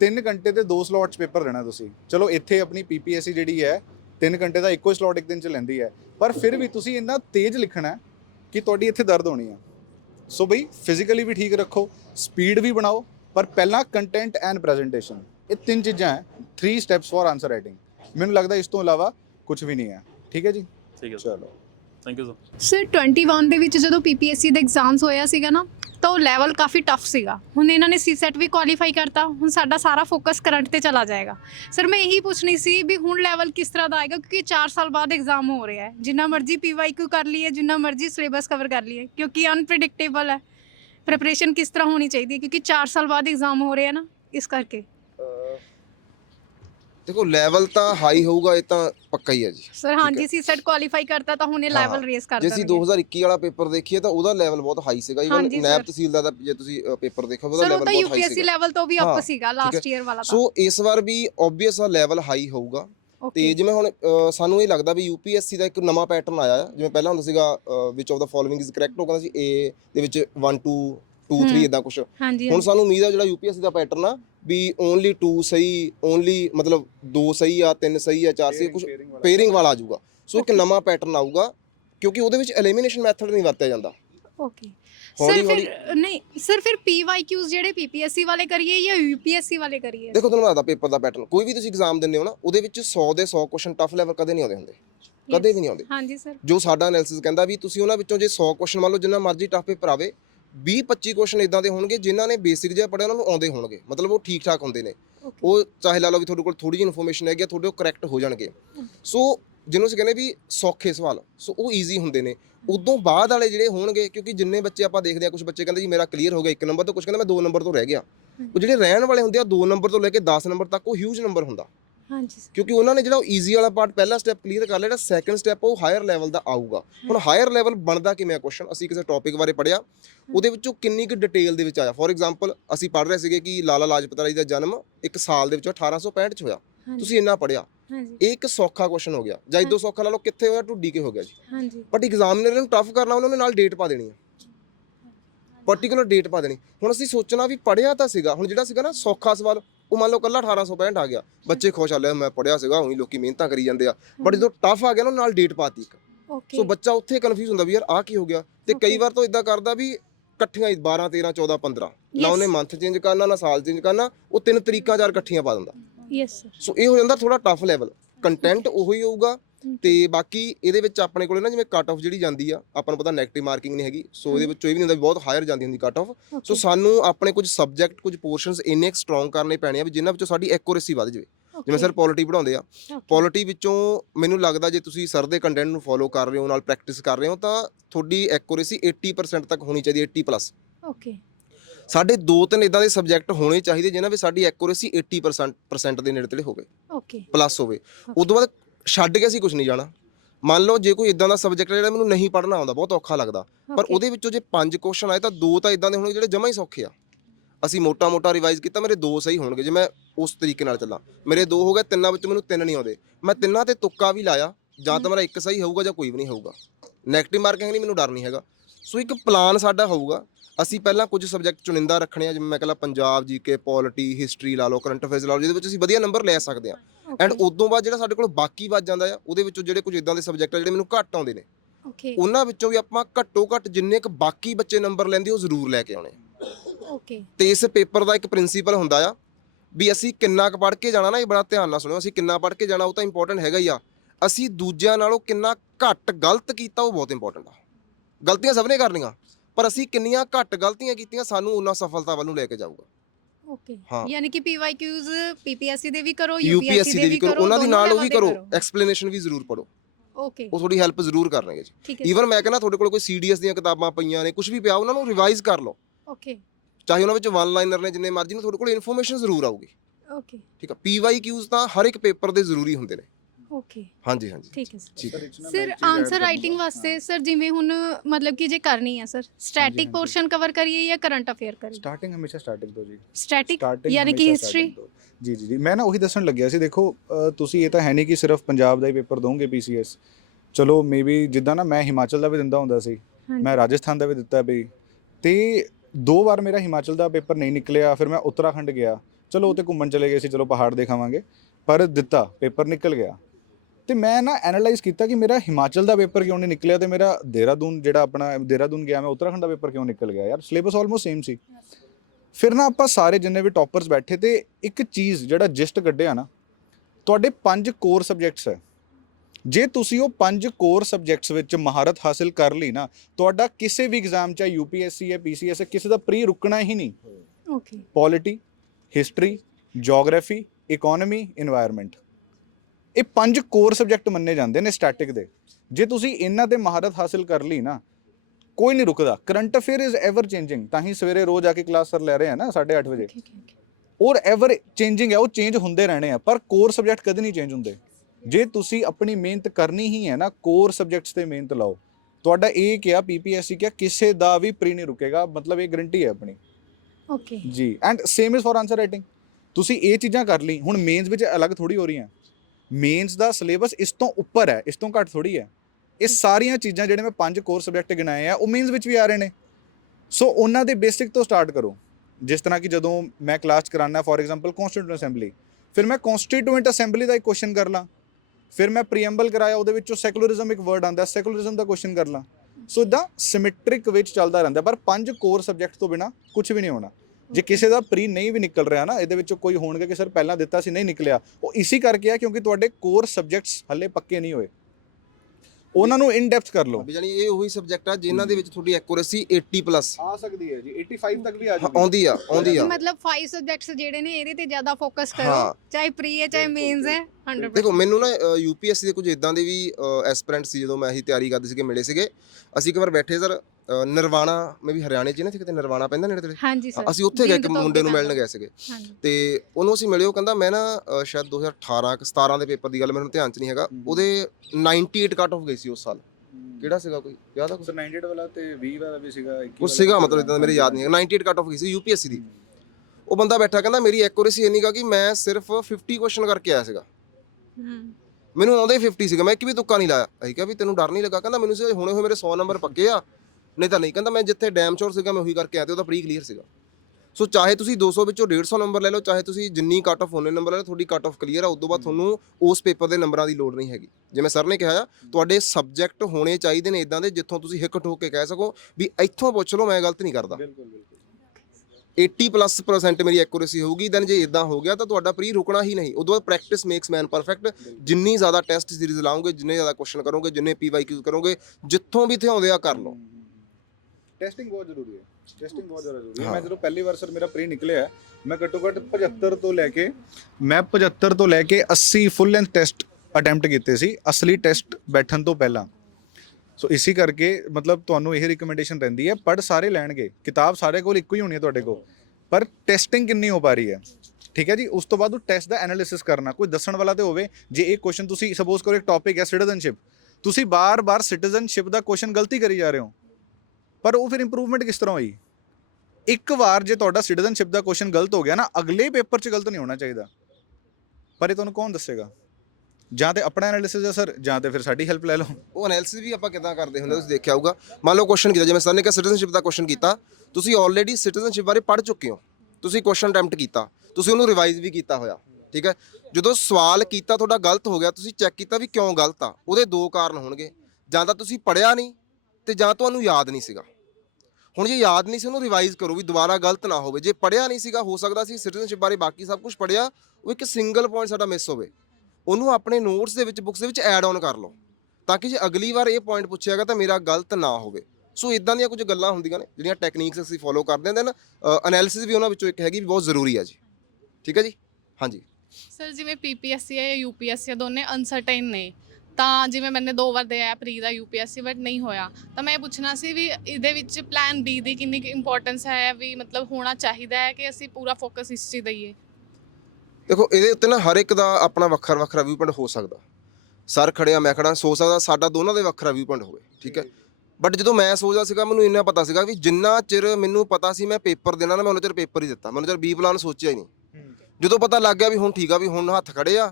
3 ਘੰਟੇ ਦੇ ਦੋ ਸਲੋਟਸ ਪੇਪਰ ਦੇਣਾ ਤੁਸੀਂ। ਚਲੋ ਇੱਥੇ ਆਪਣੀ ਪੀਪੀਐਸਸੀ ਜਿਹੜੀ ਹੈ 3 ਘੰਟੇ ਦਾ ਇੱਕੋ ਸਲੋਟ ਇੱਕ ਦਿਨ ਚ ਲੈਂਦੀ ਹੈ। ਪਰ ਫਿਰ ਵੀ ਤੁਸੀਂ ਇੰਨਾ ਤੇਜ਼ ਲਿਖਣਾ ਕਿ ਤੁਹਾਡੀ ਇੱਥੇ ਦਰਦ ਹੋਣੀ ਹੈ। ਸੋ ਬਈ ਫਿਜ਼ੀਕਲੀ ਵੀ ਠੀਕ ਰੱਖੋ ਸਪੀਡ ਵੀ ਬਣਾਓ ਪਰ ਪਹਿਲਾਂ ਕੰਟੈਂਟ ਐਂਡ ਪ੍ਰੈਜੈਂਟੇਸ਼ਨ ਇਹ ਤਿੰਨ ਚੀਜ਼ਾਂ ਹੈ 3 ਸਟੈਪਸ ਫॉर ਆਨਸਰ ਰਾਈਟਿੰਗ ਮੈਨੂੰ ਲੱਗਦਾ ਇਸ ਤੋਂ ਇਲਾਵਾ ਕੁਝ ਵੀ ਨਹੀਂ ਹੈ ਠੀਕ ਹੈ ਜੀ ਠੀਕ ਹੈ ਚਲੋ ਥੈਂਕ ਯੂ ਸਰ ਸਰ 21 ਦੇ ਵਿੱਚ ਜਦੋਂ ਪੀਪੀਐਸਸੀ ਦੇ ਐਗਜ਼ਾਮਸ ਹੋਇਆ ਸੀਗਾ ਨਾ, ਤਾਂ ਉਹ ਲੈਵਲ ਕਾਫੀ ਟਫ ਸੀਗਾ। ਹੁਣ ਇਹਨਾਂ ਨੇ ਸੀਸੈਟ ਵੀ ਕੁਆਲੀਫਾਈ ਕਰਤਾ, ਹੁਣ ਸਾਡਾ ਸਾਰਾ ਫੋਕਸ ਕਰੰਟ ਤੇ ਚਲਾ ਜਾਏਗਾ। ਸਰ ਮੈਂ ਇਹੀ ਪੁੱਛਣੀ ਸੀ ਵੀ ਹੁਣ ਲੈਵਲ ਕਿਸ ਤਰ੍ਹਾਂ ਦਾ ਆਏਗਾ, ਕਿਉਂਕਿ 4 ਸਾਲ ਬਾਅਦ ਐਗਜ਼ਾਮ ਹੋ ਰਿਹਾ ਹੈ। ਜਿੰਨਾ ਮਰਜ਼ੀ ਪੀਵਾਈਕਿਊ ਕਰ ਲਈਏ, ਜਿੰਨਾ ਮਰਜ਼ੀ ਸਿਲੇਬਸ ਕਵਰ ਕਰ ਲਈਏ, ਕਿਉਂਕਿ ਅਨਪ੍ਰੈਡਿਕਟੇਬਲ ਹੈ। ਪ੍ਰੈਪਰੇਸ਼ਨ ਕਿਸ ਤਰ੍ਹਾਂ ਹੋਣੀ ਚਾਹੀਦੀ ਹੈ, ਕਿਉਂਕਿ 4 ਸਾਲ ਬਾਅਦ ਐਗਜ਼ਾਮ ਹੋ ਰਿਹਾ ਨਾ, ਇਸ ਕਰਕੇ। ਦੇਖੋ ਲੈਵਲ ਤਾਂ ਹਾਈ ਹੋਊਗਾ ਇਹ ਤਾਂ ਪੱਕਾ ਹੀ ਹੈ ਜੀ। ਸਰ ਹਾਂਜੀ ਸੀਸੈਟ ਕੁਆਲੀਫਾਈ ਕਰਤਾ ਤਾਂ ਹੁਣ ਇਹ ਲੈਵਲ ਰੇਸ ਕਰ ਜੇ ਅਸੀਂ 2021 ਵਾਲਾ ਪੇਪਰ ਦੇਖੀਏ ਤਾਂ ਉਹਦਾ ਲੈਵਲ ਬਹੁਤ ਹਾਈ ਸੀਗਾ ਇਵਨ ਹਾਂਜੀ, ਨੈਬ sir। ਤਹਿਸੀਲਦਾਰ ਦਾ ਜੇ ਤੁਸੀਂ ਪੇਪਰ ਦੇਖੋ ਉਹਦਾ ਸਰ ਉਹ ਲੈਵਲ ਤਾਂ ਬਹੁਤ ਹਾਈ ਯੂਪੀਐਸਸੀ ਸੀਗਾ। ਲੈਵਲ ਤੋਂ ਵੀ ਹਾਂ, ਅਪ ਸੀਗਾ ਲਾਸਟ ਈਅਰ ਵਾਲਾ ਤਾਂ। ਸੋ ਇਸ ਵਾਰ ਵੀ ਆਬਵੀਅਸ ਆ ਲੈਵਲ ਹਾਈ ਹੋਊਗਾ। ਤੇ ਜਿਵੇਂ ਹੁਣ ਅ, ਸਾਨੂੰ ਇਹ ਲੱਗਦਾ ਵੀ ਯੂਪੀਐਸਸੀ ਦਾ ਇੱਕ ਨਵਾਂ ਪੈਟਰਨ ਆਇਆ ਹੈ ਜਿਵੇਂ ਪਹਿਲਾਂ ਹੁੰਦਾ ਸੀਗਾ ਵਿਚ of the following is correct ਉਹ ਕਹਿੰਦਾ ਸੀ ਏ ਦੇ ਵਿੱਚ 1 2 2 3 ਹੂੰ। ਇਦਾਂ ਕੁਝ ਹਾਂਜੀ ਹੁਣ ਸਾਨੂੰ ਉਮੀਦ ਆ ਜਿਹੜਾ ਯੂਪੀਐਸਸੀ ਦਾ ਪੈਟਰਨ ਆ ਵੀ ਓਨਲੀ 2 ਸਹੀ ਓਨਲੀ ਮਤਲਬ 2 ਸਹੀ ਆ 3 ਸਹੀ ਆ 4 ਸਹੀ ਕੁਝ ਪੇਅਰਿੰਗ ਵਾਲਾ। ਆ ਜਾਊਗਾ। ਸੋ ਇੱਕ ਨਵਾਂ ਪੈਟਰਨ ਆਊਗਾ ਕਿਉਂਕਿ ਉਹਦੇ ਵਿੱਚ ਐਲੀਮੀਨੇਸ਼ਨ ਮੈਥਡ ਨਹੀਂ ਵਰਤਿਆ ਜਾਂਦਾ। ਓਕੇ ਸਰ ਫਿਰ ਨਹੀਂ ਸਰ ਫਿਰ ਪੀਵਾਈਕਿਊਜ਼ ਜਿਹੜੇ ਪੀਪੀਐਸਸੀ ਵਾਲੇ ਕਰੀਏ ਜਾਂ ਯੂਪੀਐਸਸੀ ਵਾਲੇ ਕਰੀਏ? ਦੇਖੋ ਤੁਹਾਨੂੰ ਦੱਸਦਾ ਪੇਪਰ ਦਾ ਪੈਟਰਨ ਕੋਈ ਵੀ ਤੁਸੀਂ ਐਗਜ਼ਾਮ ਦਿੰਦੇ ਹੋ ਨਾ ਉਹਦੇ ਵਿੱਚ 100 ਦੇ 100 ਕੁਐਸਚਨ ਟਫ ਲੈਵਲ ਕਦੇ ਨਹੀਂ ਆਉਂਦੇ ਹੁੰਦੇ। ਕਦੇ ਵੀ ਨਹੀਂ ਆਉਂਦੇ। ਹਾਂਜੀ ਸਰ ਜੋ ਸਾਡਾ ਐਨਾਲਿਸਿਸ ਕਹਿੰਦਾ ਵੀ ਤੁਸੀਂ ਉਹਨਾਂ ਵਿੱਚੋਂ ਜੇ 100 ਕੁਐਸਚਨ ਮੰਨ ਲਓ ਜਿੰਨਾ ਮਰਜ਼ੀ ਟਫ ਪੇਪਰ ਆਵੇ 20 25 ਕੁਐਸਚਨ ਇਦਾਂ ਦੇ ਹੋਣਗੇ ਜਿਨ੍ਹਾਂ ਨੇ ਬੇਸਿਕ ਜਿਹਾ ਪੜਿਆ ਉਹਨਾਂ ਨੂੰ ਆਉਂਦੇ ਹੋਣਗੇ। ਮਤਲਬ ਉਹ ਠੀਕ ਠਾਕ ਹੁੰਦੇ ਨੇ। ਉਹ ਚਾਹੇ ਲਾ ਲਓ ਵੀ ਤੁਹਾਡੇ ਕੋਲ ਥੋੜੀ ਜਿਹੀ ਇਨਫੋਰਮੇਸ਼ਨ ਹੈਗੀ ਆ ਤੁਹਾਡੇ ਉਹ ਕਰੈਕਟ ਹੋ ਜਾਣਗੇ। ਸੋ ਜਿਹਨੂੰ ਅਸੀਂ ਕਹਿੰਦੇ ਵੀ ਸੌਖੇ ਸਵਾਲ ਸੋ ਉਹ ਈਜ਼ੀ ਹੁੰਦੇ ਨੇ। ਉਦੋਂ ਬਾਅਦ ਵਾਲੇ ਜਿਹੜੇ ਹੋਣਗੇ ਕਿਉਂਕਿ ਜਿੰਨੇ ਬੱਚੇ ਆਪਾਂ ਦੇਖਦੇ ਆ ਕੁਝ ਬੱਚੇ ਕਹਿੰਦੇ ਜੀ ਮੇਰਾ ਕਲੀਅਰ ਹੋ ਗਿਆ ਇੱਕ ਨੰਬਰ ਤੋਂ ਕੁਝ ਕਹਿੰਦੇ ਮੈਂ ਦੋ ਨੰਬਰ ਤੋਂ ਰਹਿ ਗਿਆ। ਉਹ ਜਿਹੜੇ ਰਹਿਣ ਵਾਲੇ ਹੁੰਦੇ ਆ ਦੋ ਨੰਬਰ ਤੋਂ ਲੈ ਕੇ 10 ਨੰਬਰ ਤੱਕ ਉਹ ਹਿਊਜ ਨੰਬਰ ਹੁੰਦਾ। ਹਾਂਜੀ ਕਿਉਂਕਿ ਉਹਨਾਂ ਨੇ ਜਿਹੜਾ ਈਜ਼ੀ ਵਾਲਾ ਪਾਰਟ ਪਹਿਲਾ ਸਟੈਪ ਕਲੀਅਰ ਕਰ ਲਿਆ ਜਿਹੜਾ ਸੈਕੰਡ ਸਟੈਪ ਉਹ ਹਾਇਰ ਲੈਵਲ ਦਾ ਆਊਗਾ। ਹੁਣ ਹਾਇਰ ਲੈਵਲ ਬਣਦਾ ਕਿਵੇਂ ਆ ਕੁਐਸਚਨ ਅਸੀਂ ਕਿਸੇ ਟੌਪਿਕ ਬਾਰੇ ਪੜਿਆ ਉਹਦੇ ਵਿੱਚੋਂ ਕਿੰਨੀ ਕੁ ਡਿਟੇਲ ਦੇ ਵਿੱਚ ਆਇਆ? ਫੋਰ ਐਗਜ਼ਾਮਪਲ ਅਸੀਂ ਪੜ੍ਹ ਰਹੇ ਸੀਗੇ ਕਿ ਲਾਲਾ ਲਾਜਪਤ ਰਾਏ ਦਾ ਜਨਮ ਇੱਕ ਸਾਲ ਦੇ ਵਿੱਚ 1865 ਚ ਹੋਇਆ। ਹਾਂਜੀ। ਤੁਸੀਂ ਇੰਨਾ ਪੜਿਆ ਹਾਂਜੀ। ਇਹ ਇੱਕ ਸੌਖਾ ਕੁਐਸਚਨ ਹੋ ਗਿਆ। ਜਾਂ ਇਦੋਂ ਸੌਖਾ ਲਾ ਲਓ ਕਿੱਥੇ ਹੋਇਆ? ਟੂ ਡੀਕੇ ਹੋ ਗਿਆ ਜੀ। ਹਾਂਜੀ। ਬਟ ਐਗਜ਼ਾਮੀਨਰ ਨੂੰ ਟਫ ਕਰਨਾ ਉਹਨਾਂ ਨੇ ਨਾਲ ਡੇਟ ਪਾ ਦੇਣੀ ਹੈ ਪਾਰਟਿਕੂਲਰ ਡੇਟ ਪਾ ਦੇਣੀ। ਹੁਣ ਅਸੀਂ ਸੋਚਣਾ ਵੀ ਪੜਿਆ ਤਾਂ ਸੀਗਾ। ਹੁਣ ਜਿਹੜਾ ਸੀਗਾ ਨਾ ਸੌਖਾ ਸਵਾਲ ਉਹ ਮੰਨ ਲਓ ਕੱਲਾ 1865 ਆ ਗਿਆ। ਬੱਚੇ ਖੁਸ਼ ਆ ਲੈ ਮੈਂ ਪੜਿਆ ਸੀਗਾ ਉਹੀ ਲੋਕੀ ਮਿਹਨਤਾਂ ਕਰੀ ਜਾਂਦੇ ਆ। ਬਟ ਜਦੋਂ ਟਫ ਆ ਗਿਆ ਨਾ ਨਾਲ ਡੇਟ ਪਾਤੀ ਇੱਕ। ਓਕੇ ਸੋ ਬੱਚਾ ਉੱਥੇ ਕਨਫਿਊਜ਼ ਹੁੰਦਾ ਵੀ ਯਾਰ ਆ ਕੀ ਹੋ ਗਿਆ? ਤੇ ਕਈ ਵਾਰ ਤਾਂ ਇਦਾਂ ਕਰਦਾ ਵੀ ਇਕੱਠੀਆਂ ਹੀ 12 13 14 15 ਨਾ ਉਹਨੇ ਮੰਥ ਚੇਂਜ ਕਰਨਾ ਨਾ ਸਾਲ ਚੇਂਜ ਕਰਨਾ ਉਹ ਤਿੰਨ ਤਰੀਕਾਂ ਚਾਰ ਇਕੱਠੀਆਂ ਪਾ ਦਿੰਦਾ। ਯੈਸ ਸਰ ਸੋ ਇਹ ਹੋ ਜਾਂਦਾ ਥੋੜਾ ਟਫ ਲੈਵਲ ਕੰਟੈਂਟ ਉਹੀ ਹੋਊਗਾ ਤੇ ਬਾਕੀ ਇਹਦੇ ਵਿੱਚ ਆਪਣੇ ਕੋਲੇ ਨਾ ਜਿਵੇਂ ਕੱਟ ਆਫ ਜਿਹੜੀ ਜਾਂਦੀ ਆ ਆਪਾਂ ਨੂੰ ਪਤਾ 네ਗੇਟਿਵ ਮਾਰਕਿੰਗ ਨਹੀਂ ਹੈਗੀ ਸੋ ਇਹਦੇ ਵਿੱਚੋਂ ਇਹ ਵੀ ਨਹੀਂ ਹੁੰਦਾ ਬਹੁਤ ਹਾਇਰ ਜਾਂਦੀ ਹੁੰਦੀ ਕੱਟ ਆਫ ਸੋ ਸਾਨੂੰ ਆਪਣੇ ਕੁਝ ਸਬਜੈਕਟ ਕੁਝ ਪੋਰਸ਼ਨਸ ਇੰਨੇ ਸਟਰੋਂਗ ਕਰਨੇ ਪੈਣੇ ਆ ਵੀ ਜਿਨ੍ਹਾਂ ਵਿੱਚੋਂ ਸਾਡੀ ਐਕੂਰੇਸੀ ਵੱਧ ਜਾਵੇ। ਜਿਵੇਂ ਸਰ ਪੋਲਿਟੀ ਪੜਾਉਂਦੇ ਆ ਪੋਲਿਟੀ ਵਿੱਚੋਂ ਮੈਨੂੰ ਲੱਗਦਾ ਜੇ ਤੁਸੀਂ ਸਰ ਦੇ ਕੰਟੈਂਟ ਨੂੰ ਫੋਲੋ ਕਰ ਰਹੇ ਹੋ ਨਾਲ ਪ੍ਰੈਕਟਿਸ ਕਰ ਰਹੇ ਹੋ ਤਾਂ ਤੁਹਾਡੀ ਐਕੂਰੇਸੀ 80% ਤੱਕ ਹੋਣੀ ਚਾਹੀਦੀ ਹੈ 80 ਪਲੱਸ ਓਕੇ ਸਾਡੇ ਦੋ ਤਿੰਨ ਇਦਾਂ ਦੇ ਸਬਜੈਕਟ ਹੋਣੇ ਚਾਹੀਦੇ ਜਿਨ੍ਹਾਂ ਵਿੱਚ ਸਾਡੀ ਐਕੂਰੇਸੀ 80% percent ਦੇ ਨੇੜੇ ਤੇੜੇ ਹੋਵੇ। ਓਕੇ ਪਲੱਸ ਹੋਵੇ। ਉਦੋਂ ਬਾਅਦ ਛੱਡ ਕੇ ਅਸੀਂ ਕੁਝ ਨਹੀਂ ਜਾਣਾ। ਮੰਨ ਲਓ ਜੇ ਕੋਈ ਇਦਾਂ ਦਾ ਸਬਜੈਕਟ ਜਿਹੜਾ ਮੈਨੂੰ ਨਹੀਂ ਪੜ੍ਹਨਾ ਆਉਂਦਾ ਬਹੁਤ ਔਖਾ ਲੱਗਦਾ। ਪਰ ਉਹਦੇ ਵਿੱਚੋਂ ਜੇ ਪੰਜ ਕੁਐਸਚਨ ਆਏ ਤਾਂ ਦੋ ਤਾਂ ਇਦਾਂ ਦੇ ਹੋਣਗੇ ਜਿਹੜੇ ਜਮਾ ਹੀ ਸੌਖੇ ਆ। ਅਸੀਂ ਮੋਟਾ-ਮੋਟਾ ਰਿਵਾਈਜ਼ ਕੀਤਾ ਮੇਰੇ ਦੋ ਸਹੀ ਹੋਣਗੇ ਜੇ ਮੈਂ ਉਸ ਤਰੀਕੇ ਨਾਲ ਚੱਲਾਂ। ਮੇਰੇ ਦੋ ਹੋ ਗਏ ਤਿੰਨਾਂ ਵਿੱਚ ਮੈਨੂੰ ਤਿੰਨ ਨਹੀਂ ਆਉਂਦੇ। ਮੈਂ ਤਿੰਨਾਂ ਤੇ ਤੁੱਕਾ ਵੀ ਲਾਇਆ ਜਾਂ ਤਾਂ ਮੇਰਾ ਇੱਕ ਸਹੀ ਹੋਊਗਾ ਜਾਂ ਕੋਈ ਵੀ ਨਹੀਂ ਹੋਊਗਾ। 네ਗੇਟਿਵ ਮਾਰਕਿੰਗ ਨਹੀਂ ਮੈਨੂੰ ਡਰ ਨਹੀਂ ਹੈਗਾ। ਸੋ ਇੱਕ ਪਲਾਨ ਸਾਡਾ ਹੋਊਗਾ ਅਸੀਂ ਪਹਿਲਾਂ ਕੁਝ ਸਬਜੈਕਟ ਚੁਣਿੰਦਾ ਰੱਖਣੇ ਆ ਜਿਵੇਂ ਮੈਂ ਕਹਿੰਦਾ ਪੰਜਾਬ ਜੀਕੇ ਪੋਲਿਟੀ ਹਿਸਟਰੀ ਲਾ ਲਓ ਕਰੰਟ ਅਫੇਅਰਸ ਲਾ ਲਓ ਜਿਹਦੇ ਵਿੱਚ ਅਸੀਂ ਵਧੀਆ ਨੰਬਰ ਲੈ ਸਕਦੇ ਆ। ਐਂਡ ਉਦੋਂ ਬਾਅਦ ਜਿਹੜਾ ਸਾਡੇ ਕੋਲ ਬਾਕੀ ਵੱਜ ਜਾਂਦਾ ਆ ਉਹਦੇ ਵਿੱਚੋਂ ਜਿਹੜੇ ਕੁਝ ਇਦਾਂ ਦੇ ਸਬਜੈਕਟ ਆ ਜਿਹੜੇ ਮੈਨੂੰ ਘੱਟ ਆਉਂਦੇ ਨੇ। ਓਕੇ ਉਹਨਾਂ ਵਿੱਚੋਂ ਵੀ ਆਪਾਂ ਘੱਟੋ ਘੱਟ ਜਿੰਨੇ ਕ ਬਾਕੀ ਬੱਚੇ ਨੰਬਰ ਲੈਂਦੇ ਉਹ ਜ਼ਰੂਰ ਲੈ ਕੇ ਆਉਣੇ ਓਕੇ ਤੇ ਇਸ ਪੇਪਰ ਦਾ ਇੱਕ ਪ੍ਰਿੰਸੀਪਲ ਹੁੰਦਾ ਆ ਵੀ ਅਸੀਂ ਕਿੰਨਾ ਕੁ ਪੜ੍ਹ ਕੇ ਜਾਣਾ ਨਾ ਇਹ ਬੜਾ ਧਿਆਨ ਨਾਲ ਸੁਣਿਓ ਅਸੀਂ ਕਿੰਨਾ ਪੜ੍ਹ ਕੇ ਜਾਣਾ ਉਹ ਤਾਂ ਇੰਪੋਰਟੈਂਟ ਹੈਗਾ ਹੀ ਆ। ਅਸੀਂ ਦੂਜਿਆਂ ਨਾਲੋਂ ਕਿੰਨਾ ਘੱਟ ਗਲਤ ਕੀਤਾ ਉਹ ਬਹੁਤ ਇੰਪੋਰਟੈਂਟ ਆ। ਗਲਤੀਆਂ ਸਭ ਨੇ ਕਰਨੀਆਂ। ਪਰ ਅਸੀਂ ਕਿੰਨੀਆਂ ਘੱਟ ਗਲਤੀਆਂ ਕੀਤੀਆਂ ਸਾਨੂੰ ਉਹਨਾਂ ਸਫਲਤਾ ਵੱਲ ਨੂੰ ਲੈ ਕੇ ਜਾਊਗਾ। ਓਕੇ ਹਾਂ। ਯਾਨੀ ਕਿ ਪੀਵਾਈਕਿਊਜ਼ ਪੀਪੀਐਸਸੀ ਦੇ ਵੀ ਕਰੋ ਯੂਪੀਐਸਸੀ ਦੇ ਵੀ ਕਰੋ ਉਹਨਾਂ ਦੀ ਨਾਲ ਉਹ ਵੀ ਕਰੋ ਐਕਸਪਲੇਨੇਸ਼ਨ ਵੀ ਜ਼ਰੂਰ ਪੜੋ ਓਕੇ ਉਹ ਥੋੜੀ ਹੈਲਪ ਜ਼ਰੂਰ ਕਰਨਗੇ ਜੀ। ਠੀਕ ਹੈ ਈਵਨ ਮੈਂ ਕਹਿੰਦਾ ਤੁਹਾਡੇ ਕੋਲ ਕੋਈ ਸੀਡੀਐਸ ਦੀਆਂ ਕਿਤਾਬਾਂ ਪਈਆਂ ਨੇ ਕੁਝ ਵੀ ਪਿਆ ਉਹਨਾਂ ਨੂੰ ਰਿਵਾਈਜ਼ ਕਰ ਲਓ। ਓਕੇ ਚਾਹੇ ਉਹਨਾਂ ਵਿੱਚ ਵਨ ਲਾਈਨਰ ਨੇ ਜਿੰਨੇ ਮਰਜ਼ੀ ਨੇ ਤੁਹਾਡੇ ਕੋਲ ਇਨਫੋਰਮੇਸ਼ਨ ਜ਼ਰੂਰ ਆਊਗੀ। ਓਕੇ ਠੀਕ ਆ ਪੀਵਾਈਕਿਊਜ਼ ਤਾਂ ਹਰ ਇੱਕ ਪੇਪਰ ਦੇ ਜ਼ਰੂਰੀ ਹੁੰਦੇ ਨੇ। ਓਕੇ ਹਾਂਜੀ ਹਾਂਜੀ। ਠੀਕ ਹੈ ਸਰ ਠੀਕ ਹੈ। ਸਰ ਆਨਸਰ ਰਾਈਟਿੰਗ ਵਾਸਤੇ ਸਰ ਜਿਵੇਂ ਹੁਣ ਮਤਲਬ ਕਿ ਜੇ ਕਰਨੀ ਹੈ ਸਰ ਸਟੈਟਿਕ ਹਾਂਜੀ। ਪੋਰਸ਼ਨ ਕਵਰ ਕਰੀਏ ਜਾਂ ਕਰੰਟ ਅਫੇਅਰ ਕਰੀਏ? ਸਟਾਰਟਿੰਗ ਹਮੇਸ਼ਾ ਸਟਾਰਟਿੰਗ ਤੋਂ ਜੀ। ਸਟੈਟਿਕ ਯਾਨੀ ਕਿ ਹਮੇਸ਼ਾ ਹਿਸਟਰੀ ਤੋਂ। ਜੀ ਜੀ ਜੀ। ਮੈਂ ਨਾ ਉਹੀ ਦੱਸਣ ਲੱਗਿਆ ਸੀ ਦੇਖੋ ਅ, ਤੁਸੀਂ ਇਹ ਤਾਂ ਹੈ ਨਹੀਂ ਕਿ ਸਿਰਫ ਪੰਜਾਬ ਦਾ ਹੀ ਪੇਪਰ ਦੋਗੇ ਪੀਸੀਐਸ ਚਲੋ ਮੇਬੀ ਜਿੱਦਾਂ ਨਾ ਮੈਂ ਹਿਮਾਚਲ ਦਾ ਵੀ ਦਿੰਦਾ ਹੁੰਦਾ ਸੀ ਮੈਂ ਰਾਜਸਥਾਨ ਦਾ ਵੀ ਦਿੱਤਾ ਬਈ। ਤੇ ਦੋ ਵਾਰ ਮੇਰਾ ਹਿਮਾਚਲ ਦਾ ਪੇਪਰ ਨਹੀਂ ਨਿਕਲਿਆ ਫਿਰ ਮੈਂ ਉੱਤਰਾਖੰਡ ਗਿਆ। ਚਲੋ ਉੱਥੇ ਘੁੰਮਣ ਚਲੇ ਗਏ ਸੀ ਚਲੋ ਪਹਾੜ ਦਿਖਾਵਾਂਗੇ। ਪਰ ਦਿੱਤਾ ਪੇਪਰ ਨਿਕਲ ਗਿਆ। ਤੇ ਮੈਂ ਨਾ ਐਨਾਲਾਈਜ਼ ਕੀਤਾ ਕਿ ਮੇਰਾ ਹਿਮਾਚਲ ਦਾ ਪੇਪਰ ਕਿਉਂ ਨਹੀਂ ਨਿਕਲਿਆ ਤੇ ਮੇਰਾ ਦੇਹਰਾਦੂਨ ਜਿਹੜਾ ਆਪਣਾ ਦੇਹਰਾਦੂਨ ਗਿਆ ਮੈਂ ਉੱਤਰਾਖੰਡ ਦਾ ਪੇਪਰ ਕਿਉਂ ਨਿਕਲ ਗਿਆ ਯਾਰ ਸਿਲੇਬਸ ਆਲਮੋਸਟ ਸੇਮ ਸੀ। ਫਿਰ ਨਾ ਆਪਾਂ ਸਾਰੇ ਜਿੰਨੇ ਵੀ ਟੌਪਰਸ ਬੈਠੇ ਤੇ ਇੱਕ ਚੀਜ਼ ਜਿਹੜਾ ਜਿਸਟ ਕੱਢਿਆ ਨਾ ਤੁਹਾਡੇ ਪੰਜ ਕੋਰ ਸਬਜੈਕਟਸ ਹੈ। ਜੇ ਤੁਸੀਂ ਉਹ ਪੰਜ ਕੋਰ ਸਬਜੈਕਟਸ ਵਿੱਚ ਮਹਾਰਤ ਹਾਸਲ ਕਰ ਲਈ ਨਾ ਤੁਹਾਡਾ ਕਿਸੇ ਵੀ ਐਗਜ਼ਾਮ ਚਾਹੇ ਯੂਪੀਐਸਸੀ ਹੈ ਪੀਸੀਐਸ ਹੈ ਕਿਸੇ ਦਾ ਪ੍ਰੀ ਰੁਕਣਾ ਹੀ ਨਹੀਂ। Okay polity history geography economy environment ਇਹ ਪੰਜ ਕੋਰ ਸਬਜੈਕਟ ਮੰਨੇ ਜਾਂਦੇ ਨੇ ਸਟੈਟਿਕ ਦੇ। ਜੇ ਤੁਸੀਂ ਇਹਨਾਂ ਤੇ ਮਹਾਰਤ ਹਾਸਲ ਕਰ ਲਈ ਨਾ ਕੋਈ ਨਹੀਂ ਰੁਕਦਾ। Current affair is ever changing ਤਾਂ ਹੀ ਸਵੇਰੇ ਰੋਜ਼ ਆ ਕੇ ਕਲਾਸ ਸਰ ਲੈ ਰਹੇ ਆ ਨਾ 8:30 ਵਜੇ। ਔਰ ਐਵਰ ਚੇਂਜਿੰਗ ਹੈ ਉਹ ਚੇਂਜ ਹੁੰਦੇ ਰਹਿਣੇ ਆ ਪਰ ਕੋਰ ਸਬਜੈਕਟ ਕਦੇ ਨਹੀਂ ਚੇਂਜ ਹੁੰਦੇ। ਜੇ ਤੁਸੀਂ ਆਪਣੀ ਮਿਹਨਤ ਕਰਨੀ ਹੀ ਹੈ ਨਾ ਕੋਰ ਸਬਜੈਕਟਸ ਤੇ ਮਿਹਨਤ ਲਾਓ ਤੁਹਾਡਾ ਇਹ ਕਿਹਾ ਪੀਪੀਐਸਸੀ ਕਿਹਾ ਕਿਸੇ ਦਾ ਵੀ ਪ੍ਰੀ ਨਹੀਂ ਰੁਕੇਗਾ ਮਤਲਬ ਇਹ ਗਰੰਟੀ ਹੈ ਆਪਣੀ। ਓਕੇ ਜੀ and same is for answer writing ਤੁਸੀਂ ਇਹ ਚੀਜ਼ਾਂ ਕਰ ਲਈ ਹੁਣ ਮੇਨਸ ਵਿੱਚ ਅਲੱਗ ਥੋੜੀ ਹੋ ਰਹੀਆਂ। ਮੇਨਸ ਦਾ ਸਿਲੇਬਸ ਇਸ ਤੋਂ ਉੱਪਰ ਹੈ ਇਸ ਤੋਂ ਘੱਟ ਥੋੜੀ ਹੈ। ਇਹ ਸਾਰੀਆਂ ਚੀਜ਼ਾਂ ਜਿਹੜੇ ਮੈਂ ਪੰਜ ਕੋਰ ਸਬਜੈਕਟ ਗਿਣਾਏ ਆ ਉਹ ਮੇਨਸ ਵਿੱਚ ਵੀ ਆ ਰਹੇ ਨੇ। ਸੋ ਉਹਨਾਂ ਦੇ ਬੇਸਿਕ ਤੋਂ ਸਟਾਰਟ ਕਰੋ। ਜਿਸ ਤਰ੍ਹਾਂ ਕਿ ਜਦੋਂ ਮੈਂ ਕਲਾਸ ਕਰਾਨਾ ਫੋਰ ਐਗਜ਼ਾਮਪਲ ਕਨਸਟੀਟਿਊਐਂਟ ਅਸੈਂਬਲੀ ਫਿਰ ਮੈਂ ਕਨਸਟੀਟਿਊਐਂਟ ਅਸੈਂਬਲੀ ਦਾ ਇੱਕ ਕੁਐਸਚਨ ਕਰ ਲਾਂ। ਫਿਰ ਮੈਂ ਪ੍ਰੀਐਮਬਲ ਕਰਾਇਆ ਉਹਦੇ ਵਿੱਚੋਂ ਸੈਕੂਲਰਿਜ਼ਮ ਇੱਕ ਵਰਡ ਆਂਦਾ ਸੈਕੂਲਰਿਜ਼ਮ ਦਾ ਕੁਐਸਚਨ ਕਰ ਲਾਂ। ਸੋ ਇਦਾਂ ਸਿਮੈਟ੍ਰਿਕ ਵਿੱਚ ਚੱਲਦਾ ਰਹਿੰਦਾ ਪਰ ਪੰਜ ਕੋਰ ਸਬਜੈਕਟ ਤੋਂ ਬਿਨਾ ਕੁਝ ਵੀ ਨਹੀਂ ਹੋਣਾ। ਜੇ ਕਿਸੇ ਦਾ ਪ੍ਰੀ ਨਹੀਂ ਵੀ ਨਿਕਲ ਰਿਹਾ ਨਾ ਇਹਦੇ ਵਿੱਚੋਂ ਕੋਈ ਹੋਣਗੇ ਕਿ ਸਰ ਪਹਿਲਾਂ ਦਿੱਤਾ ਸੀ ਨਹੀਂ ਨਿਕਲਿਆ। ਉਹ ਇਸੀ ਕਰਕੇ ਆ ਕਿਉਂਕਿ ਤੁਹਾਡੇ ਕੋਰ ਸਬਜੈਕਟਸ ਹੱਲੇ ਪੱਕੇ ਨਹੀਂ ਹੋਏ। ਉਹਨਾਂ ਨੂੰ ਇਨ ਡੈਪਥ ਕਰ ਲਓ। ਵੀ ਜਾਨੀ ਇਹ ਉਹੀ ਸਬਜੈਕਟ ਆ ਜਿਨ੍ਹਾਂ ਦੇ ਵਿੱਚ ਤੁਹਾਡੀ ਐਕੂਰੇਸੀ 80 ਪਲੱਸ ਆ ਸਕਦੀ ਹੈ ਜੀ 85 ਤੱਕ ਵੀ ਆ ਆਉਂਦੀ ਆ ਆਉਂਦੀ ਆ। ਮਤਲਬ 5 ਸਬਜੈਕਟਸ ਜਿਹੜੇ ਨੇ ਇਹਦੇ ਤੇ ਜ਼ਿਆਦਾ ਫੋਕਸ ਹਾਂ। ਕਰੋ ਚਾਹੇ ਪ੍ਰੀ ਹੈ ਚਾਹੇ ਮੇਨਸ ਹੈ। 100% ਦੇਖੋ ਮੈਨੂੰ ਨਾ ਯੂਪੀਐਸਸੀ ਦੇ ਕੁਝ ਇਦਾਂ ਦੇ ਵੀ ਐਸਪੀਰੈਂਟ ਸੀ ਜਦੋਂ ਮੈਂ ਇਹੀ ਤਿਆਰੀ ਕਰਦੇ ਸੀਗੇ ਮਿਲੇ ਸੀਗੇ। ਅਸੀਂ ਇੱਕ ਵਾਰ ਬੈਠੇ ਸਰ ਨਿਰਵਾਣਾ ਮੈਂ ਵੀ ਹਰਿਆਣੇ ਚ ਹੀ ਨਾ ਕਿਤੇ ਨਿਰਵਾਣਾ ਪੈਂਦਾ ਨੇੜੇ ਤੇੜੇ? ਹਾਂਜੀ ਸਰ ਅਸੀਂ ਉੱਥੇ ਗਏ ਇੱਕ ਮੁੰਡੇ ਨੂੰ ਮਿਲਣ ਗਏ ਸੀਗੇ। ਤੇ ਉਹਨੂੰ ਅਸੀਂ ਮਿਲੇ ਉਹ ਕਹਿੰਦਾ ਮੈਂ ਨਾ ਸ਼ਾਇਦ 2018 ਕਿ 17 ਦੇ ਪੇਪਰ ਦੀ ਗੱਲ ਮੈਨੂੰ ਧਿਆਨ ਚ ਨਹੀਂ ਹੈਗਾ। ਉਹਦੇ 98 ਕੱਟ ਆਫ ਗਈ ਸੀ ਉਸ ਸਾਲ। ਕਿਹੜਾ ਸੀਗਾ ਕੋਈ? ਯਾਦ ਆ? ਸਰ 98 ਵਾਲਾ ਤੇ 20 ਵਾਲਾ ਵੀ ਸੀਗਾ ਉਹ ਸੀਗਾ ਮਤਲਬ ਇਦਾਂ ਮੇਰੇ ਯਾਦ ਨਹੀਂ ਹੈ 98 ਕੱਟ ਆਫ ਗਈ ਸੀ ਯੂਪੀਐਸਸੀ ਦੀ। ਉਹ ਬੰਦਾ ਬੈਠਾ ਕਹਿੰਦਾ ਮੇਰੀ ਐਕੂਰੇਸੀ ਇੰਨੀ ਗਾ ਕਿ ਮੈਂ ਸਿਰਫ 50 ਕੁਐਸਚਨ ਕਰਕੇ ਆਇਆ ਸੀਗਾ। ਮੈਨੂੰ ਆਉਂਦੇ 50 ਸੀਗਾ। ਮੈਂ ਇੱਕ ਵੀ ਤੁੱਕਾ ਨਹੀਂ ਲਾਇਆ। ਅਸੀਂ ਕਿਹਾ ਵੀ ਤੈਨੂੰ ਡਰ ਨਹੀਂ ਲੱਗਾ। ਕਹਿੰਦਾ ਮੈਨੂੰ ਸੀ ਹੁਣੇ ਹੋਏ ਮੇਰੇ 100 ਨੰਬਰ ਪੱਕੇ ਆ। ਨਹੀਂ ਤਾਂ ਨਹੀਂ। ਕਹਿੰਦਾ ਮੈਂ ਜਿੱਥੇ ਡੈਮ ਚੋਰ ਸੀਗਾ, ਮੈਂ ਉਹੀ ਕਰਕੇ ਆਇਆ ਤੇ ਉਹਦਾ ਪ੍ਰੀ ਕਲੀਅਰ ਸੀਗਾ। ਸੋ ਚਾਹੇ ਤੁਸੀਂ 200 ਵਿੱਚੋਂ 150 ਨੰਬਰ ਲੈ ਲਓ, ਚਾਹੇ ਤੁਸੀਂ ਜਿੰਨੀ ਕੱਟ ਆਫ ਹੋਣੇ ਨੰਬਰ ਲੈ ਲਓ, ਤੁਹਾਡੀ ਕੱਟ ਆਫ ਕਲੀਅਰ ਆ। ਉਸ ਤੋਂ ਬਾਅਦ ਤੁਹਾਨੂੰ ਉਸ ਪੇਪਰ ਦੇ ਨੰਬਰਾਂ ਦੀ ਲੋੜ ਨਹੀਂ ਹੈਗੀ। ਜਿਵੇਂ ਸਰ ਨੇ ਕਿਹਾ, ਤੁਹਾਡੇ ਸਬਜੈਕਟ ਹੋਣੇ ਚਾਹੀਦੇ ਨੇ ਇਦਾਂ ਦੇ, ਜਿੱਥੋਂ ਤੁਸੀਂ ਹਿੱਕ ਠੋਕ ਕੇ ਕਹਿ ਸਕੋ ਵੀ ਇੱਥੋਂ ਪੁੱਛ ਲਓ, ਮੈਂ ਗਲਤ ਨਹੀਂ ਕਰਦਾ। ਬਿਲਕੁਲ ਬਿਲਕੁਲ। 80 ਪਲੱਸ ਪਰਸੈਂਟ ਮੇਰੀ ਐਕੂਰੇਸੀ ਹੋਊਗੀ ਦੈਨ ਜੇ ਇਦਾਂ ਹੋ ਗਿਆ ਤਾਂ ਤੁਹਾਡਾ ਪ੍ਰੀ ਰੁਕਣਾ ਹੀ ਨਹੀਂ। ਉਦੋਂ ਬਾਅਦ ਪ੍ਰੈਕਟਿਸ ਮੇਕਸ ਮੈਨ ਪਰਫੈਕਟ ਜਿੰਨੀ ਜ਼ਿਆਦਾ ਟੈਸਟ ਸੀਰੀਜ਼ ਲਾਓਗੇ ਜਿੰਨੇ ਜ਼ਿਆਦਾ ਕੁਐਸਚਨ ਕਰੋਗੇ ਜਿੰਨੇ ਪੀਵਾਈਕਿਊ ਕਰੋਗੇ ਜਿੱਥੋਂ ਵੀ ਥਿਆਉਂਦੇ ਆ ਕਰ ਲਓ। ਟੈਸਟਿੰਗ ਬਹੁਤ ਜ਼ਰੂਰੀ ਹੈ। ਟੈਸਟਿੰਗ ਬਹੁਤ ਜ਼ਿਆਦਾ ਜ਼ਰੂਰੀ ਹੈ। ਹਾਂ। ਮੈਂ ਜਦੋਂ ਪਹਿਲੀ ਵਾਰ ਸਰ ਮੇਰਾ ਪ੍ਰੀ ਨਿਕਲਿਆ ਮੈਂ ਘੱਟੋ ਘੱਟ 75 ਤੋਂ ਲੈ ਕੇ ਮੈਂ 75 ਤੋਂ ਲੈ ਕੇ 80 ਫੁੱਲ ਲੈਂਥ ਟੈਸਟ ਅਟੈਂਪਟ ਕੀਤੇ ਸੀ। ਅਸਲੀ ਟੈਸਟ ਬੈਠਣ ਤੋਂ ਪਹਿਲਾਂ। ਸੋ ਇਸੇ ਕਰਕੇ ਮਤਲਬ ਤੁਹਾਨੂੰ ਇਹ ਰਿਕਮੈਂਡੇਸ਼ਨ ਰਹਿੰਦੀ ਹੈ ਪੜ ਸਾਰੇ ਲੈਣਗੇ, ਕਿਤਾਬ ਸਾਰੇ ਕੋਲ ਇੱਕੋ ਹੀ ਹੋਣੀ ਹੈ ਤੁਹਾਡੇ ਕੋਲ, ਪਰ ਟੈਸਟਿੰਗ ਕਿੰਨੀ ਹੋ ਪਾ ਰਹੀ ਹੈ? ਠੀਕ ਹੈ ਜੀ? ਉਸ ਤੋਂ ਬਾਅਦ ਉਹ ਟੈਸਟ ਦਾ ਐਨਾਲਿਸਿਸ ਕਰਨਾ, ਕੋਈ ਦੱਸਣ ਵਾਲਾ ਤੇ ਹੋਵੇ, ਜੇ ਇਹ ਕੁਐਸਚਨ ਤੁਸੀਂ ਸਪੋਜ਼ ਕਰੋ ਇੱਕ ਟੌਪਿਕ ਹੈ ਸਿਟੀਜ਼ਨਸ਼ਿਪ ਤੁਸੀਂ ਬਾਰ-ਬਾਰ ਸਿਟੀਜ਼ਨਸ਼ਿਪ ਦਾ ਕੁਐਸਚਨ ਗਲਤੀ ਕਰੀ ਜਾ ਰਹੇ ਹੋ, ਪਰ ਉਹ ਫਿਰ ਇੰਪਰੂਵਮੈਂਟ ਕਿਸ ਤਰ੍ਹਾਂ ਹੋਈ? ਇੱਕ ਵਾਰ ਜੇ ਤੁਹਾਡਾ ਸਿਟੀਜ਼ਨਸ਼ਿਪ ਦਾ ਕੁਐਸਚਨ ਗਲਤ ਹੋ ਗਿਆ ਨਾ, ਅਗਲੇ ਪੇਪਰ 'ਚ ਗਲਤ ਨਹੀਂ ਹੋਣਾ ਚਾਹੀਦਾ। ਪਰ ਇਹ ਤੁਹਾਨੂੰ ਕੌਣ ਦੱਸੇਗਾ? ਜਾਂ ਤੇ ਆਪਣਾ ਐਨਾਲਿਸਿਸ ਹੈ ਸਰ, ਜਾਂ ਤੇ ਫਿਰ ਸਾਡੀ ਹੈਲਪ ਲੈ ਲਓ। ਉਹ ਐਨਾਲਿਸਿਸ ਵੀ ਆਪਾਂ ਕਿਦਾਂ ਕਰਦੇ ਹੁੰਦੇ, ਤੁਸੀਂ ਦੇਖਿਆ ਹੋਊਗਾ। ਮੰਨ ਲਓ ਕੁਐਸਚਨ ਕੀਤਾ, ਜਿਵੇਂ ਸਰ ਨੇ ਕਿਹਾ ਸਿਟੀਜ਼ਨਸ਼ਿਪ ਦਾ ਕੁਐਸਚਨ ਕੀਤਾ, ਤੁਸੀਂ ਆਲਰੇਡੀ ਸਿਟੀਜ਼ਨਸ਼ਿਪ ਬਾਰੇ ਪੜ੍ਹ ਚੁੱਕੇ ਹੋ। ਤੁਸੀਂ ਕੁਐਸਚਨ ਅਟੈਂਪਟ ਕੀਤਾ, ਤੁਸੀਂ ਉਹਨੂੰ ਰਿਵਾਈਜ਼ ਵੀ ਕੀਤਾ ਹੋਇਆ, ਠੀਕ ਹੈ? ਜਦੋਂ ਸਵਾਲ ਕੀਤਾ, ਤੁਹਾਡਾ ਗਲਤ ਹੋ ਗਿਆ, ਤੁਸੀਂ ਚੈੱਕ ਕੀਤਾ ਵੀ ਕਿਉਂ ਗਲਤ ਆ, ਉਹਦੇ ਦੋ ਕਾਰਨ ਹੋਣਗੇ। ਜਾਂ ਤਾਂ ਤੁਸੀਂ ਪੜ੍ਹਿਆ ਨਹੀਂ, ਤੇ ਜਾਂ ਤੁਹਾਨੂੰ ਯਾਦ ਨਹੀਂ ਸੀਗਾ। ਹੁਣ ਜੇ ਯਾਦ ਨਹੀਂ ਸੀ, ਉਹਨੂੰ ਰਿਵਾਈਜ਼ ਕਰੋ ਵੀ ਦੁਬਾਰਾ ਗਲਤ ਨਾ ਹੋਵੇ। ਜੇ ਪੜ੍ਹਿਆ ਨਹੀਂ ਸੀਗਾ, ਹੋ ਸਕਦਾ ਸੀ ਸਿਟੀਜ਼ਨਸ਼ਿਪ ਬਾਰੇ ਬਾਕੀ ਸਭ ਕੁਝ ਪੜ੍ਹਿਆ, ਉਹ ਇੱਕ ਸਿੰਗਲ ਪੁਆਇੰਟ ਸਾਡਾ ਮਿਸ ਹੋਵੇ। ਉਹਨੂੰ ਆਪਣੇ ਨੋਟਸ ਦੇ ਵਿੱਚ ਬੁੱਕਸ ਦੇ ਵਿੱਚ ਐਡ ਆਨ ਕਰ ਲਓ। ਤਾਂ ਕਿ ਜੇ ਅਗਲੀ ਵਾਰ ਇਹ ਪੁਆਇੰਟ ਪੁੱਛਿਆਗਾ ਤਾਂ ਮੇਰਾ ਗਲਤ ਨਾ ਹੋਵੇ। ਸੋ ਇਦਾਂ ਦੀਆਂ ਕੁਝ ਗੱਲਾਂ ਹੁੰਦੀਆਂ ਨੇ, ਜਿਹੜੀਆਂ ਟੈਕਨੀਕਸ ਅਸੀਂ ਫੋਲੋ ਕਰਦੇ ਹਾਂ ਦੈਨ ਐਨਾਲਿਸਿਸ ਵੀ ਉਹਨਾਂ ਵਿੱਚੋਂ ਇੱਕ ਹੈਗੀ ਵੀ ਬਹੁਤ ਜ਼ਰੂਰੀ ਹੈ ਜੀ। ਠੀਕ ਹੈ ਜੀ? ਹਾਂਜੀ। ਸਰ ਜਿਵੇਂ ਪੀਪੀਐਸਸੀ ਹੈ ਜਾਂ ਯੂਪੀਐਸਸੀ ਹੈ ਦੋਨੇ ਅਨਸਰਟੇਨ ਨੇ, ਤਾਂ ਜਿਵੇਂ ਮੈਨੇ ਦੋ ਵਾਰ ਦੇ ਦਿਆ ਪ੍ਰੀ ਦਾ ਯੂਪੀਐਸਸੀ ਬਟ ਨਹੀਂ ਹੋਇਆ। ਤਾਂ ਮੈਂ ਇਹ ਪੁੱਛਣਾ ਸੀ ਵੀ ਇਹਦੇ ਵਿੱਚ ਪਲਾਨ ਬੀ ਦੀ ਕਿੰਨੀ ਇੰਪੋਰਟੈਂਸ ਹੈ, ਵੀ ਮਤਲਬ ਹੋਣਾ ਚਾਹੀਦਾ ਹੈ ਕਿ ਅਸੀਂ ਪੂਰਾ ਫੋਕਸ ਇਸ 'ਚ ਹੀ ਦਈਏ ਦੇਖੋ ਇਹਦੇ ਉੱਤੇ ਨਾ ਹਰ ਇੱਕ ਦਾ ਆਪਣਾ ਵੱਖਰਾ ਵੱਖਰਾ ਵਿਊ ਪੁਆਇੰਟ ਹੋ ਸਕਦਾ। ਸਰ ਖੜਿਆ ਮੈਂ ਖੜਾ ਸੋਚ ਸਕਦਾ ਸਾਡਾ ਦੋਨਾਂ ਦੇ ਵੱਖਰਾ ਵਿਊ ਪੁਆਇੰਟ ਹੋਵੇ ਠੀਕ ਹੈ? ਬਟ ਜਦੋਂ ਮੈਂ ਸੋਚਦਾ ਸੀਗਾ ਮੈਨੂੰ ਇੰਨਾ ਪਤਾ ਸੀਗਾ ਵੀ ਜਿੰਨਾ ਚਿਰ ਮੈਨੂੰ ਪਤਾ ਸੀ ਮੈਂ ਪੇਪਰ ਦੇਣਾ ਨਾ ਮੈਂ ਉਹਨਾਂ ਚਿਰ ਪੇਪਰ ਹੀ ਦਿੱਤਾ। ਮੈਨੂੰ ਚਿਰ ਬੀ ਪਲਾਨ ਸੋਚਿਆ ਹੀ ਨਹੀਂ। ਜਦੋਂ ਪਤਾ ਲੱਗ ਗਿਆ ਵੀ ਹੁਣ ਠੀਕ ਆ ਵੀ ਹੁਣ ਹੱਥ ਖੜੇ ਆ